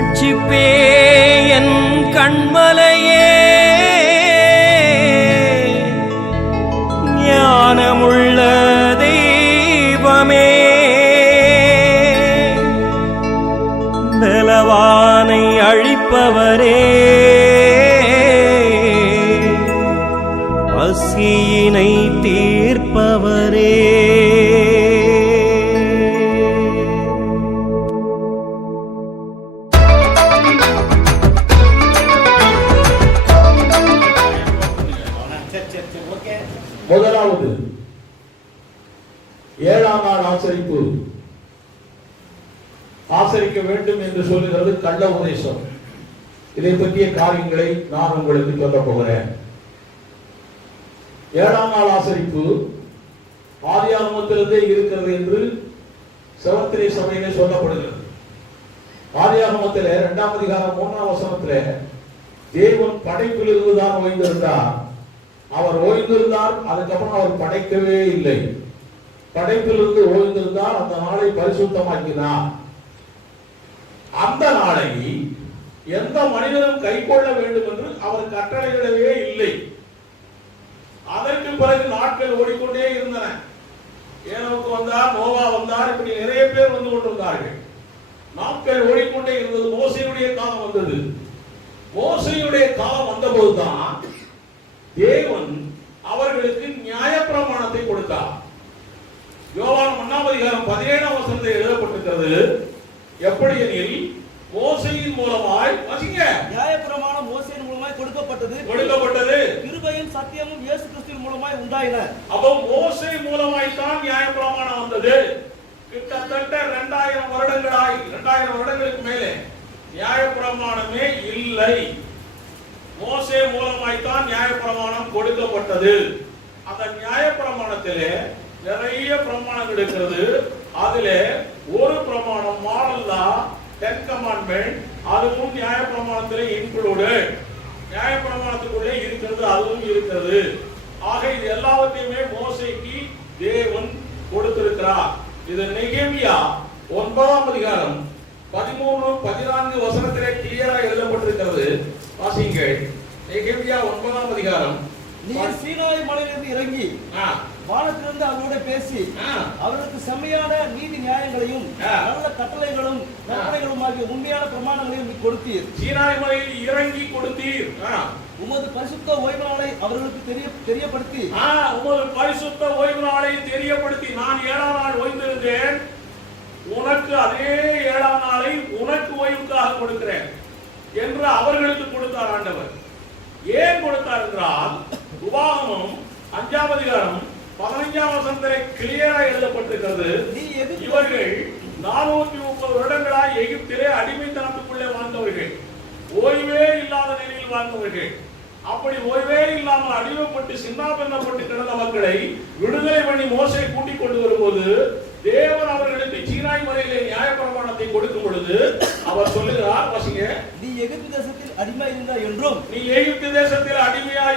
ரட்சிப்பே என் கண்மலையே, ஞானமுள்ள தெய்வமே, பலவானை அழிப்பவரே, பசியினை தீர்ப்பவரே. முதலாவது 7ஆம் நாள் ஆசரிக்க வேண்டும் என்று சொல்லுகிறது கள்ள உபதேசம். இதை பற்றிய காரியங்களை நான் உங்களுக்கு சொல்ல போகிறேன். 7ஆம் நாள் ஆசரிப்பு ஆதியாகமத்திலிருந்தே இருக்கிறது என்று செவன்த் டே சபையிலே சொல்லப்படுகிறது. ஆதியாகமத்திலே 2ஆம் அதிகாரம் 3ஆம் வசனத்திலே தேவன் படைப்பில் இருந்துதான் ஓய்ந்திருந்தார். அவர் ஓய்ந்திருந்தார், அதுக்கப்புறம் அவர் படைக்கவே இல்லை. படைப்பிலிருந்து ஓய்ந்திருந்தார், அந்த நாளை பரிசுத்தமாக்கினார். அந்த நாளை எந்த மனிதனும் கை கொள்ள வேண்டும் என்று அவர் கட்டளையிடவே இல்லை. அதற்கு பிறகு நாட்கள் ஓடிக்கொண்டே இருந்தன. ஏனோக்கு வந்தார், நோவா வந்தார், இப்படி நிறைய பேர் வந்து கொண்டிருந்தார்கள். நாட்கள் ஓடிக்கொண்டே இருந்தது. மோசேயுடைய காலம் வந்தது. மோசேயுடைய காலம் வந்த போதுதான் தேவன் அவர்களுக்கு நியாயப்பிரமாணத்தை கொடுத்தார். யோவான் 1ஆம் அதிகாரம் 17ஆம் வசனத்தில் எழுதப்பட்டிருக்கிறது. எப்படி எனில் மோசேயின் மூலமாய் வசிங்க நியாயப்பிரமாணம் மோசேயின் மூலமாய் கொடுக்கப்பட்டது. கிருபையும் சத்தியமும் இயேசு கிறிஸ்துவின் மூலமாய் உண்டாயின. அப்போ மோசே மூலமாய் தான் நியாயப்பிரமாணம் வந்தது. கிட்டத்தட்ட 2000 வருடங்களுக்கு மேலே நியாயப்பிரமாணமே இல்லை. மோசே மூலமாய் தான் நியாயப்பிரமாணம் கொடுக்கப்பட்டது. அந்த நியாயப்பிரமாணத்திலே நிறைய பிரமாணங்கள் இருக்கிறது. அதிலே ஒரு பிரமாணம் மாடல் லா, 10 கமாண்ட்மெண்ட், அதுவும் நியாயப்பிரமாணத்திலே இன்க்ளூடட். நியாயப்பிரமாணத்துக்குள்ளே இருக்கிறது, அதுவும் இருக்கிறது. ஆக இது எல்லாவற்றையுமே மோசேக்கு தேவன் கொடுத்திருக்கிறார். இது நெகேமியா 9ஆம் அதிகாரம் 13, 14 வசனத்திலே கிளியரா எழுதப்பட்டிருக்கிறது. வாசிங்கள். நெகேமியா 9ஆம் அதிகாரம். நீர் சீனாய் மலையிலிருந்து இறங்கி வானத்திலிருந்து அவரோட பேசி அவர்களுக்கு செம்மையான நீதி நியாயங்களையும் நல்ல கட்டளைகளும் கற்பனைகளும் ஆகிய உண்மையான பிரமாணங்களையும் கொடுத்தீர். சீனாய் மலையில் இறங்கி கொடுத்தீர். உமது பரிசுத்த ஓய்வு நாளை அவர்களுக்கு தெரியப்படுத்தி உமது பரிசுத்த ஓய்வு நாளை தெரியப்படுத்தி, நான் 7ஆம் நாள் ஓய்ந்திருந்தேன், உனக்கு அதே 7ஆம் நாளை உனக்கு ஓய்வுக்காக கொடுக்கிறேன் என்று அவர்களுக்கு கொடுத்தார் ஆண்டவர். ஏன் கொடுத்தார் என்றால், உபாகமம் 5ஆம் அதிகாரம் 15ஆம் வசனத்திலே கிளியரா எழுதப்பட்டிருக்கிறது. இவர்கள் 430 வருடங்களாய் எகிப்திலே அடிமைத்தனத்துக்குள்ளே வாழ்ந்தவர்கள், ஓய்வே இல்லாத நிலையில் வாழ்ந்தவர்கள். அப்படி ஓய்வே இல்லாமல் அடிமைப்பட்டு சின்னாபின்னப்பட்டு கிடந்த மக்களை விடுதலை பண்ணி மோசே கூட்டிக் கொண்டு வரும்போது தேவன் அவர்களுக்கு சீனாய் மலையிலே நியாயப்பிரமாணத்தை கொடுக்கும் பொழுது அவர் சொல்லுகிறார், வாசிங்க. நீ எகிப்து தேசத்தில் அடிமையா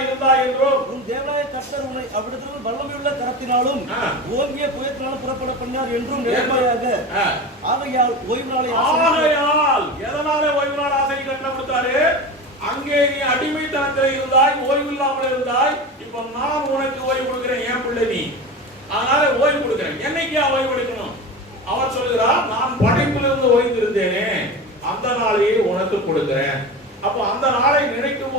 இருந்தாய் என்றும் உன் தேவனாய கர்த்தர் உன்னை அவ்விடத்தில் வல்லமையுள்ள கரத்தினாலும் ஓங்கிய புயத்தினாலும் புறப்பட பண்ணார் என்றும் நேர்மையாக. ஆகையால் ஓய்வு நாளை எதனால ஓய்வு நாள் ஆசை கட்டப்படுத்தாரு? அங்கே நீ அடிமைத்தனத்தில் இருந்தாய், ஓய்வு இல்லாமல் இருந்தாய். இப்ப நான் உனக்கு ஓய்வு கொடுக்கிறேன், என் பிள்ளை நீ, அதனால ஓய்வு கொடுக்கிறேன். என்னைக்கு ஓய்வு எடுக்கணும்? அவர் சொல்லுகிறார், நான் படைப்பிலிருந்து ஓய்ந்திருந்தேனே, அந்த நாளையே உனக்கு கொடுக்கிறேன். அப்போ அந்த நாளை நினைக்கும்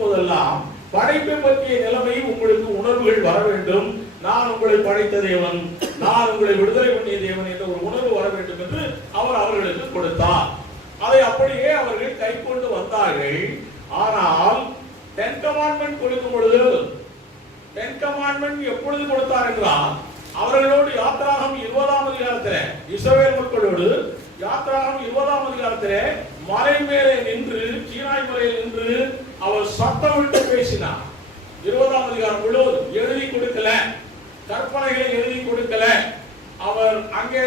போதெல்லாம் படைப்பை பற்றிய நிலைமை உங்களுக்கு உணர்வுகள் வர வேண்டும். நான் உங்களை படைத்த தேவன், நான் உங்களை விடுதலை பண்ணிய தேவன் என்ற ஒரு உணர்வு வர வேண்டும் என்று அவர் அவர்களுக்கு கொடுத்தார். அதை அப்படியே அவர்கள் கை கொண்டு வந்தார்கள். ஆனால் 10 கமாண்ட்மெண்ட் கொடுக்கும் பொழுது, 10 கமாண்ட்மெண்ட் எப்பொழுது கொடுத்தார் என்றால், அவர்களோடு யாத்திராகம் 20ஆம் அதிகாரத்திலே, இஸ்ரவேல் மக்களோடு யாத்திராகம் 20ஆம் அதிகாரத்திலே மலை மேலே நின்று, சீனாய் மலையில் நின்று அவர் சத்தமிட்டு பேசினார். 20ஆம் அதிகாரம் முழுவதும் எழுதி கொடுக்கல, கற்பனைகளை எழுதி கொடுக்கல, அவர் அங்கே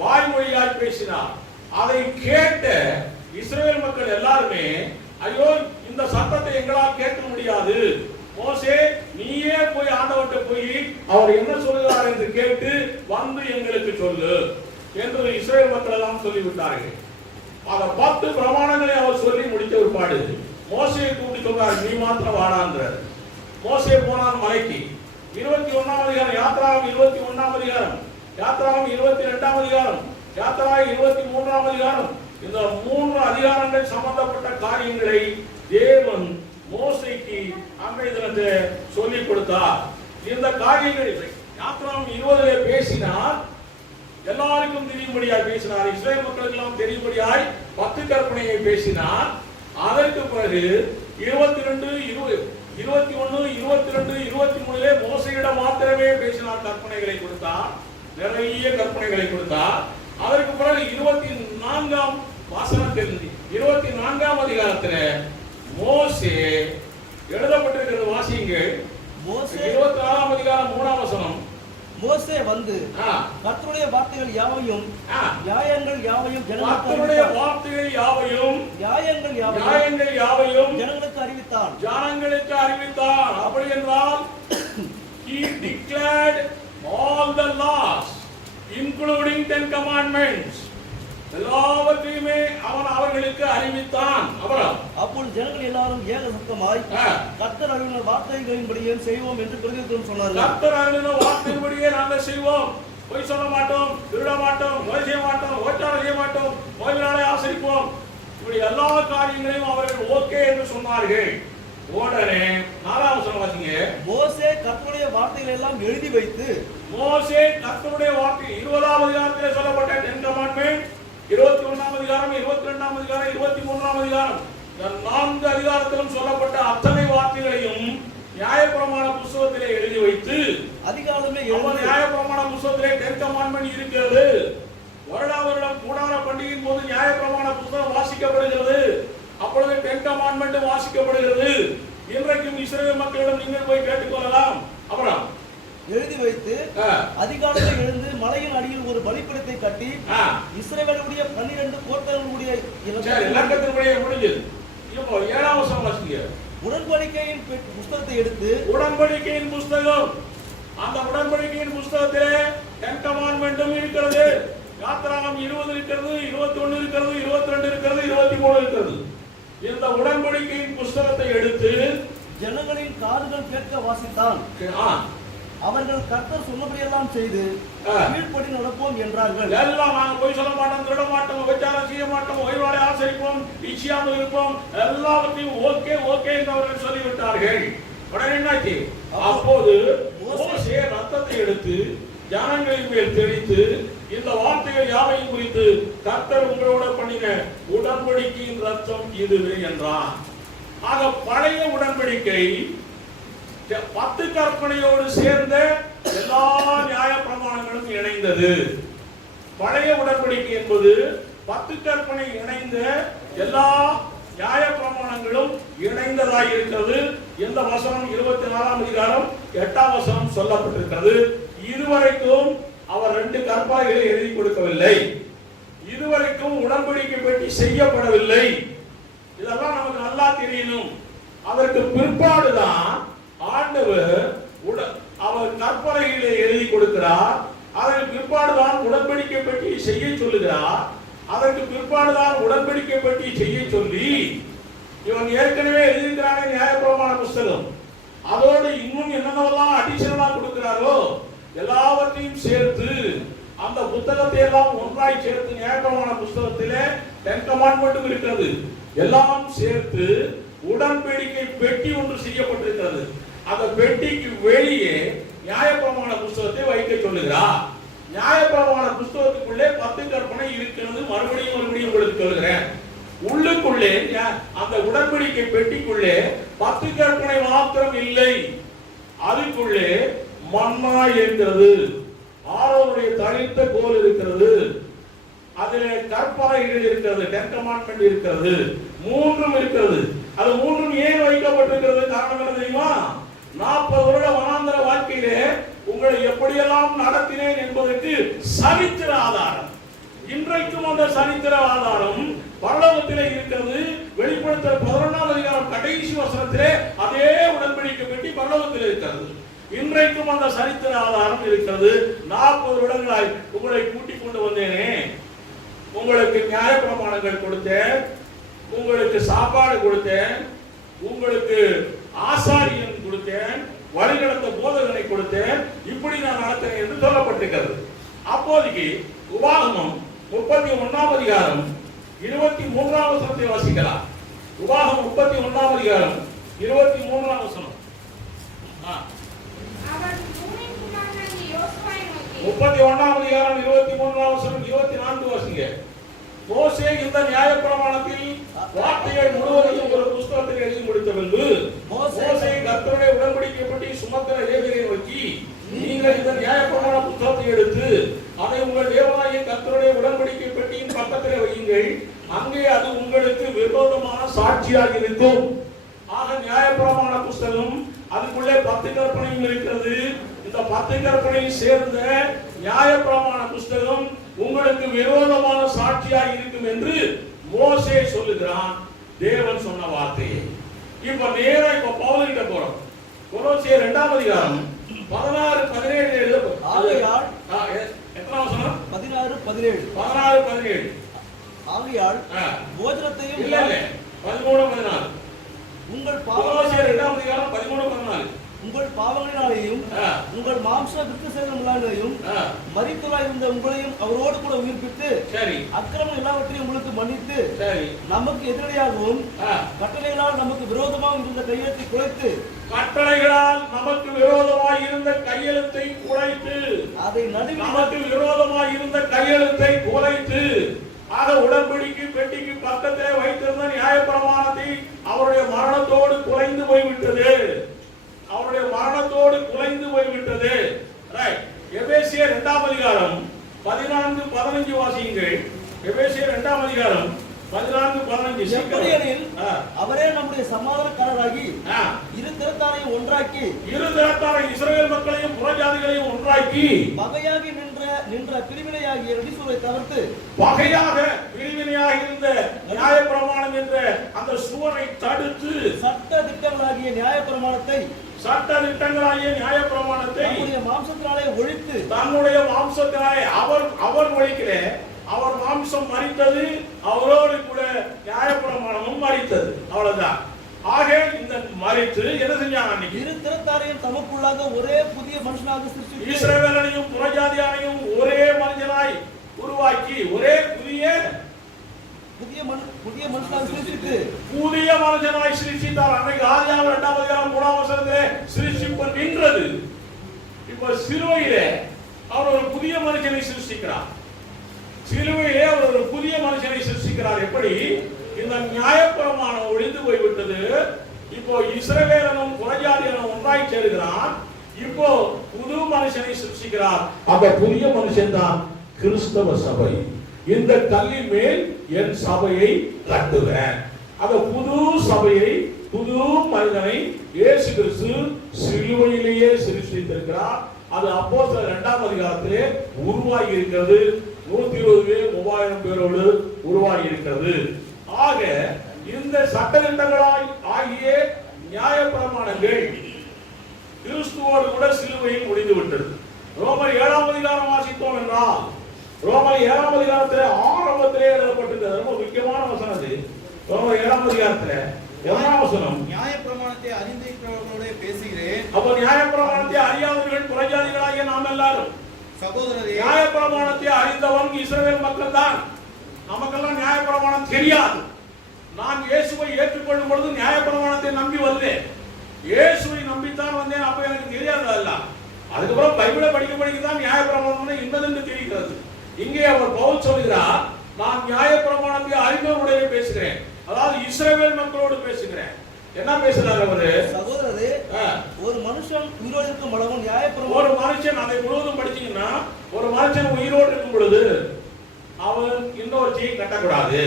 வாய்மொழியால் பேசினார். அதை கேட்ட இஸ்ரவேல் மக்கள் எல்லாருமே, ஐயோ இந்த சத்தத்தை எங்களால் கேட்க முடியாது, மோசே நீயே போய் ஆண்டவர்கிட்ட போய் அவர் என்ன சொல்லுகிறார் என்று கேட்டு வந்து எங்களுக்கு சொல்லு என்று இஸ்ரவேல் மக்கள் எல்லாம் சொல்லிவிட்டார்கள். அந்த 10 பிரமாணங்களை அவர் சொல்லி முடித்த ஒரு பாடு மோசேயை கூட்டி சொல்றார், நீ மாத்திரம் வாடான்றார். மோசே போனான் மலைக்கு. 21ஆம் அதிகாரம் யாத்ராகம், 21ஆம் அதிகாரம் யாத்ராகம், 22ஆம் அதிகாரம் யாத்ராகம், 23ஆம் அதிகாரம், இந்த 3 அதிகாரங்கள் சம்பந்தப்பட்ட காரியங்களை தேவன் மோசேக்கு அன்றைய தினத்தை சொல்லிக் கொடுத்தார். இந்த காரியங்கள் யாத்ராகம் 20 பேசினார், எல்லாருக்கும் தெரியும்படியாய் பேசினார், இஸ்ரவேல் மக்களுக்கெல்லாம் தெரியும்படியாய் 10 கற்பனையை பேசினார். அதற்கு பிறகு 22, 21, 22, 23 மோசையிடம் மாத்திரமே பேசினார், கற்பனைகளை கொடுத்தார், நிறைய கற்பனைகளை கொடுத்தார். அதற்கு பிறகு 24ஆம் வசனத்தில் 24ஆம் அதிகாரத்தில் மோசே எழுதப்பட்டிருக்கிறது, வாசியுங்கள். 24ஆம் அதிகாரம் 3ஆம் வசனம். மோசே வந்து கர்த்தருடைய வார்த்தைகள் யாவையும் நியாயங்கள் யாவையும் கர்த்தருடைய வார்த்தைகள் யாவையும் நியாயங்கள் யாவையும் ஜனங்களுக்கு அறிவித்தான். அப்படி என்றால் he declared all the laws including 10 commandments, எல்லாவற்றையுமே அவன் அவர்களுக்கு அறிவித்தான். அப்புறம் அப்பொழுது ஜனங்கள் எல்லாரும் ஏக சத்தமாய் கர்த்தர் அருளின வார்த்தைகளின்படியே செய்வோம் என்று பிரதியுத்தரம் சொன்னார்கள். கர்த்தர் அருளின வார்த்தையின்படியே நாங்கள் செய்வோம், பொய் சொல்ல மாட்டோம், திருட மாட்டோம், கொலை செய்ய மாட்டோம், ஓய்ச்சாரம் செய்ய மாட்டோம், ஓய்வு நாளை ஆசரிப்போம், இப்படி எல்லா காரியங்களையும் அவர்கள் ஓகே என்று சொன்னார்கள். உடனே 4ஆம் வசனம் வாசிங்க. மோசே கர்த்தருடைய வார்த்தைகளை எல்லாம் எழுதி வைத்து, மோசே கர்த்தருடைய வார்த்தை 20ஆம் அதிகாரத்திலே சொல்லப்பட்ட 10 commandments, 21ஆம் அதிகாரம், 22ஆம் அதிகாரம், 23ஆம் அதிகாரம், இந்த 4 அதிகாரத்திலும் சொல்லப்பட்ட அத்தனை வார்த்தைகளையும் நியாயப்பிரமாண புத்தகத்திலே எழுதி வைத்து, அதிகாலமே நியாயப்பிரமாண புத்தகத்திலே 10 commandments இருக்கிறது. வருடம் கூடார பண்டிகையின் போது நியாயப்பிரமாண புத்தகம் வாசிக்கப்படுகிறது. அப்பொழுது 10 commandments வாசிக்கப்படுகிறது. இன்றைக்கும் இஸ்ரவேல் மக்களிடம் நீங்கள் போய் கேட்டுக்கொள்ளலாம். அப்புறம் எழுதி வைத்து அதிகாலையில எழுந்து மலையின் அடியில் ஒரு பலிபீடத்தை கட்டி இஸ்ரவேலுடைய 12 கோத்திரங்களுடைய இலக்கத்தின்படியே முடிஞ்சது. இப்போ 7ஆம் வசனம் வாசிங்க. உடன்படிக்கையின் புத்தகத்தை எடுத்து, உடன்படிக்கையின் புத்தகம், அந்த உடன்படிக்கையின் புத்தகத்திலே 10 commandments இருக்கிறது. யாத்திராகம் 20 இருக்கிறது, 21 இருக்கிறது, 22 இருக்கிறது, 23 இருக்கிறது. இந்த உடன்படிக்கையின் புத்தகத்தை எடுத்து ஜனங்களின் காதுகள் கேட்க வாசித்தான். அவர்கள் கர்த்தர் சொன்னபடியெல்லாம் செய்து கீழ்ப்படி நடப்போம் என்றார்கள். எல்லாம் நாங்கள் போய் சொல்ல மாட்டோம், திருட மாட்டோம், விபச்சாரம் செய்ய மாட்டோம், ஓய்வாளை ஆசரிப்போம், இச்சியாமல் இருப்போம், எல்லாவற்றையும் ஓகே ஓகே என்று அவர்கள் சொல்லிவிட்டார்கள். உடனே என்னாச்சு? அப்போது மோசே ரத்தத்தை எடுத்து ஜனங்களின் மேல் தெளித்து, இந்த வார்த்தைகள் யாவையும் குறித்து கர்த்தர் உங்களோட பண்ணின உடன்படிக்கையின் ரத்தம் இதுவே என்றான். ஆக பழைய உடன்படிக்கை 10 கற்பனையோடு சேர்ந்த எல்லா நியாய பிரமாணங்களும் இணைந்தது. பழைய உடன்படிக்கை என்பது 10 கற்பனை இணைந்த எல்லா நியாய பிரமாணங்களும் இணைந்ததாக இருக்கிறது. இந்த வசனம் 24ஆம் அதிகாரம் 8ஆம் வசனம் சொல்லப்பட்டிருக்கிறது. இதுவரைக்கும் அவர் 2 கற்பாய்களை எழுதி கொடுக்கவில்லை. இதுவரைக்கும் உடன்படிக்கை பெட்டி செய்யப்படவில்லை. இதெல்லாம் நமக்கு நல்லா தெரியணும். அதற்கு பிற்பாடுதான் ஆண்டவர் அவர் கற்பனைகளை எழுதி கொடுக்கிறார். அதற்கு பிற்பாடுதான் உடன்படிக்கை பெட்டி செய்ய சொல்லுகிறார். அதற்கு பிற்பாடுதான் உடன்படிக்கை பெட்டி செய்ய சொல்லி இவன் ஏற்கனவே எழுதியிருக்கிறானே நியாயப்பிரமாண புத்தகம், அதோடு இன்னும் என்னென்னவெல்லாம் அடிஷனலா கொடுக்கிறாரோ எல்லாவற்றையும் சேர்த்து அந்த புத்தகத்தை எல்லாம் ஒன்றாய் சேர்த்து நியாயப்பிரமாண புத்தகத்திலே 10 commandments இருக்கிறது. எல்லாம் சேர்த்து உடன்படிக்கை பெட்டி ஒன்று செய்யப்பட்டிருக்கிறது. அந்த பெட்டிக்கு வெளியே நியாயப்பிரமாண புத்தகத்தை வைக்க சொல்லுகிறார். நியாயப்பிரமாண புத்தகத்துக்குள்ளே 10 கற்பனை இருக்கிறது. மறுபடியும் உங்களுக்கு சொல்கிறேன், உள்ளுக்குள்ளே அந்த உடன்படிக்கை பெட்டிக்குள்ளே 10 கற்பனை மாத்திரம் இல்லை, அதுக்குள்ளே மன்னா இருக்கிறது, ஆரோனுடைய தனித்த கோல் இருக்கிறது, அதிலே கற்பனைகள் இருக்கிறது, 10 commandments இருக்கிறது, 3 இருக்கிறது. அது 3 ஏன் வைக்கப்பட்டிருக்கிறது? காரணம் என்ன தெரியுமா? 40 வருட வனாந்தர வாழ்க்கையிலே உங்களை எப்படியெல்லாம் நடத்தினேன் என்பதற்கு சரித்திர ஆதாரம். இன்றைக்கும் அந்த சரித்திர ஆதாரம் பரலோகத்திலே இருக்கிறது. வெளிப்படுத்தல் 11ஆம் அதிகாரம் கடைசி வசனத்திலே அதே உடன்படிக்கை பெட்டி பரலோகத்திலே இருக்கிறது. இன்றைக்கும் அந்த சரித்திர ஆதாரம் இருக்கிறது. 40 வருடங்களாய் உங்களை கூட்டிக் கொண்டு வந்தேனே, உங்களுக்கு நியாயப்பிரமாணங்கள் கொடுத்தேன், உங்களுக்கு சாப்பாடு கொடுத்தேன், உங்களுக்கு ஆசாரியன் கொடுத்தேன், வழிநடத்த போதகனை கொடுத்தேன், இப்படி நான் நடத்தேன் என்று சொல்லப்பட்டிருக்கிறது. அப்போதைக்கு உபாகமம் 31ஆம் அதிகாரம் 23ஆம் வசனத்தை வாசிக்கலாம். உபாகமம் 31ஆம் அதிகாரம் 23ஆம் வசனம். 31ஆம் அதிகாரம் 23ஆம் வசனம் 24 வாசிங்க. மோசே இந்த நியாயப்பிரமாணத்தில் வார்த்தைகள் முழுவதையும் ஒரு புஸ்தகத்தில் எழுதி முடித்த பின்பு மோசே கர்த்தருடைய உடன்படிக்கைப்படி சுமக்கிற லேவியரை நோக்கி, நீங்கள் இந்த நியாயப்பிரமாண புத்தகத்தை எடுத்து அதை உங்கள் தேவனாகிய கர்த்தருடைய உடன்படிக்கை பெட்டியின் பக்கத்தில் வையுங்கள், அங்கே அது உங்களுக்கு விரோதமான சாட்சியாக இருக்கும். ஆக நியாயப்பிரமாண புஸ்தகம், அதுக்குள்ளே 10 கற்பனையும் இருக்கிறது. இந்த 10 கற்பனையும் சேர்ந்த நியாயப்பிரமாண புஸ்தகம் உங்களுக்கு விரோதமான சாட்சியாக இருக்கும் என்று மோசே சொல்லுகிறான். தேவன் சொன்ன வார்த்தையை இப்ப நேரா பவுல்கிட்ட போறோம். கொலோசியர் 2ஆம் அதிகாரம் 16-17 எழுத. ஆகையால் எத்தனை வசனம்? 16-17. ஆகையால் போஜனத்தையும் இல்ல 13-14. உங்கள் கொலோசியர் 2ஆம் அதிகாரம் 13-14. உங்கள் பாவங்களினாலேயும் உங்கள் மாம்ச விருத்தசேதனங்களாலேயும் மரித்தவராய் இருந்த உங்களையும் அவரோடு கூட உயிர்ப்பித்து அக்கிரமம் எல்லாவற்றையும் உங்களுக்கு மன்னித்து நமக்கு எதிரடையாகவும் கட்டளைகளால் நமக்கு விரோதமாக இருந்த கையெழுத்தை குலைத்து அதை நமக்கு விரோதமாக இருந்த கையெழுத்தை குலைத்து ஆக உடன்படிக்கை பெட்டிக்கு பக்கத்திலே வைத்திருந்த நியாயப்பிரமாணத்தை அவருடைய மரணத்தோடு குலைந்து போய்விட்டது. அவருடைய மரணத்தோடு குலைந்து போய்விட்டது. எபேசியர் 2ஆம் அதிகாரம் 14-15 வாசியுங்கள். எபேசியர் 2ஆம் அதிகாரம் 14-15. அவரே நம்முடைய சமாதானக்காரராகி இரு திறத்தாரையும் ஒன்றாக்கி இஸ்ரவேல் மக்களையும் புறஜாதிகளையும் ஒன்றாக்கி பகையாகி நின்ற பிரிவினையாகிய நடிசூரை தவிர்த்து பகையாக பிரிவினையாக இருந்த நியாயப்பிரமாணம் என்ற அந்த சுவரை தடுத்து சட்ட திட்டங்களாகிய நியாயப்பிரமாணத்தை தன்னுடைய மாம்சத்தினாலே ஒழித்து தன்னுடைய மாம்சத்தினாலே அவர் ஒழிக்கல, அவர் மாம்சம் மரித்தது, அவரோடு கூட நியாயப்பிரமாணமும் மரித்தது. அவ்வளவுதான். ஆக இந்த மரித்து என்ன செஞ்சாங்க? அன்னைக்கு இரு திறத்தாரையும் தமக்குள்ளாக ஒரே புதிய மனுஷனாக சிருஷ்டித்து இஸ்ரவேலையும் புறஜாதியாரையும் ஒரே மனிதனாய் உருவாக்கி ஒரே புதிய மனுஷனாக சிருஷ்டித்து புதிய மனுஷனாய் சிருஷ்டித்தார். அன்னைக்கு ஆதியாகமம் 2ஆம் அதிகாரம் 3ஆம் வசனத்திலே சிருஷ்டிப்பு நின்றது. இப்ப சிலுவையிலே அவர் ஒரு புதிய மனுஷனை சிருஷ்டிக்கிறார். சிலுவையிலே அவர் ஒரு புதிய மனுஷனை சிருஷ்டிக்கிறார். எப்படி? இந்த நியாயப்பிரமாணம் ஒழிந்து போய்விட்டது. இப்போ இஸ்ரவேலனும் புறஜாதியனும் ஒன்றாய் சேருகிறான். இப்போ புது மனுஷனை சிருஷ்டிக்கிறார். அந்த புதிய மனுஷன் தான் கிறிஸ்தவ சபை. இந்த கல்லின் மேல் என் சபையை கட்டுவேன். அந்த புது சபையை, புது மனிதனை இயேசு கிறிஸ்து சிலுவையிலேயே சிருஷ்டித்திருக்கிறார். அது அப்போஸ்தலர் 2ஆம் அதிகாரத்திலே உருவாகி இருக்கிறது. 120 பேர் 3000 பேரோடு உருவாகி இருக்கிறது. ஆக இந்த சட்டதிட்டங்களாய் ஆகிய நியாயப்பிரமாணங்கள் கிறிஸ்துவோடு கூட சிலுவையில் முடிந்து விட்டது. ரோமர் 7ஆம் அதிகாரம் வாசித்தோம் என்றால், ரோமர் 7ஆம் அதிகாரத்திலே ஆரம்பத்திலே எழுதப்பட்டிருக்கிறது. ரொம்ப முக்கியமான வசனம் அது. ரோமர் 7ஆம் அதிகாரத்திலே 1ஆம் வசனம், நியாயப்பிரமாணத்தை அறிந்திருக்கிறவர்களோட பேசுகிறேன். அப்போ நியாயப்பிரமாணத்தை அறியாதவர்கள் புறஜாதிகளாகிய நாம் எல்லாரும் சகோதரரே, நியாயப்பிரமாணத்தை அறிந்தவன் இஸ்ரவேல் மக்கள் தான். நமக்கெல்லாம் நியாயப்பிரமாணம் தெரியாது. நான் இயேசுவை ஏற்றுக்கொள்ளும் பொழுது நியாயப்பிரமாணத்தை நம்பி வந்தேன். இயேசுவை நம்பித்தான் வந்தேன். அப்ப எனக்கு தெரியாது அதெல்லாம். அதுக்கப்புறம் பைபிளை படிக்கதான் நியாயப்பிரமாணம் இன்னதென்று தெரிகிறது. இங்கே அவர் பவுல் சொல்கிறார், நான் நியாயப்பிரமாணத்தை அறிந்தவருடைய பேசுகிறேன். அதாவது இஸ்ரவேல் மக்களோடு பேசுகிறேன். என்ன பேசுறாரு அவரு? சகோதரரே, ஒரு மனுஷன் உயிரோடு இருக்கும் பொழுது நியாயப்பிரமாணம், ஒரு மனுஷன் அதை முழுவதும் படிச்சீங்கன்னா, ஒரு மனுஷன் உயிரோடு இருக்கும் பொழுது அவன் இன்னொருத்தையை கட்டக்கூடாது.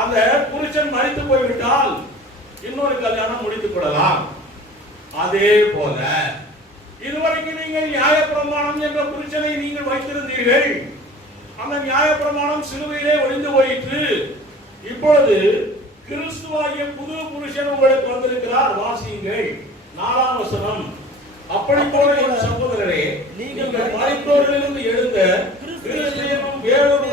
அந்த புருஷன் மரித்து போய்விட்டால் இன்னொரு கல்யாணம் முடித்துக் கொள்ளலாம். அதே போல இதுவரைக்கும் நீங்கள் நியாயப்பிரமாணம் என்ற புருஷனை நீங்கள் வைத்திருந்தீர்கள். அந்த நியாயப்பிரமாணம் சிலுவையிலே ஒளிந்து போயிற்று. இப்பொழுது கிறிஸ்துவாகிய புது புருஷன் உங்களுக்கு வந்திருக்கிறார். வாசியுங்கள் 4ஆம் வசனம். அப்படி போல என் சகோதரரே, நீங்கள் மரித்தோரிலிருந்து எழுந்த கிறிஸ்து என்னும் வேறொரு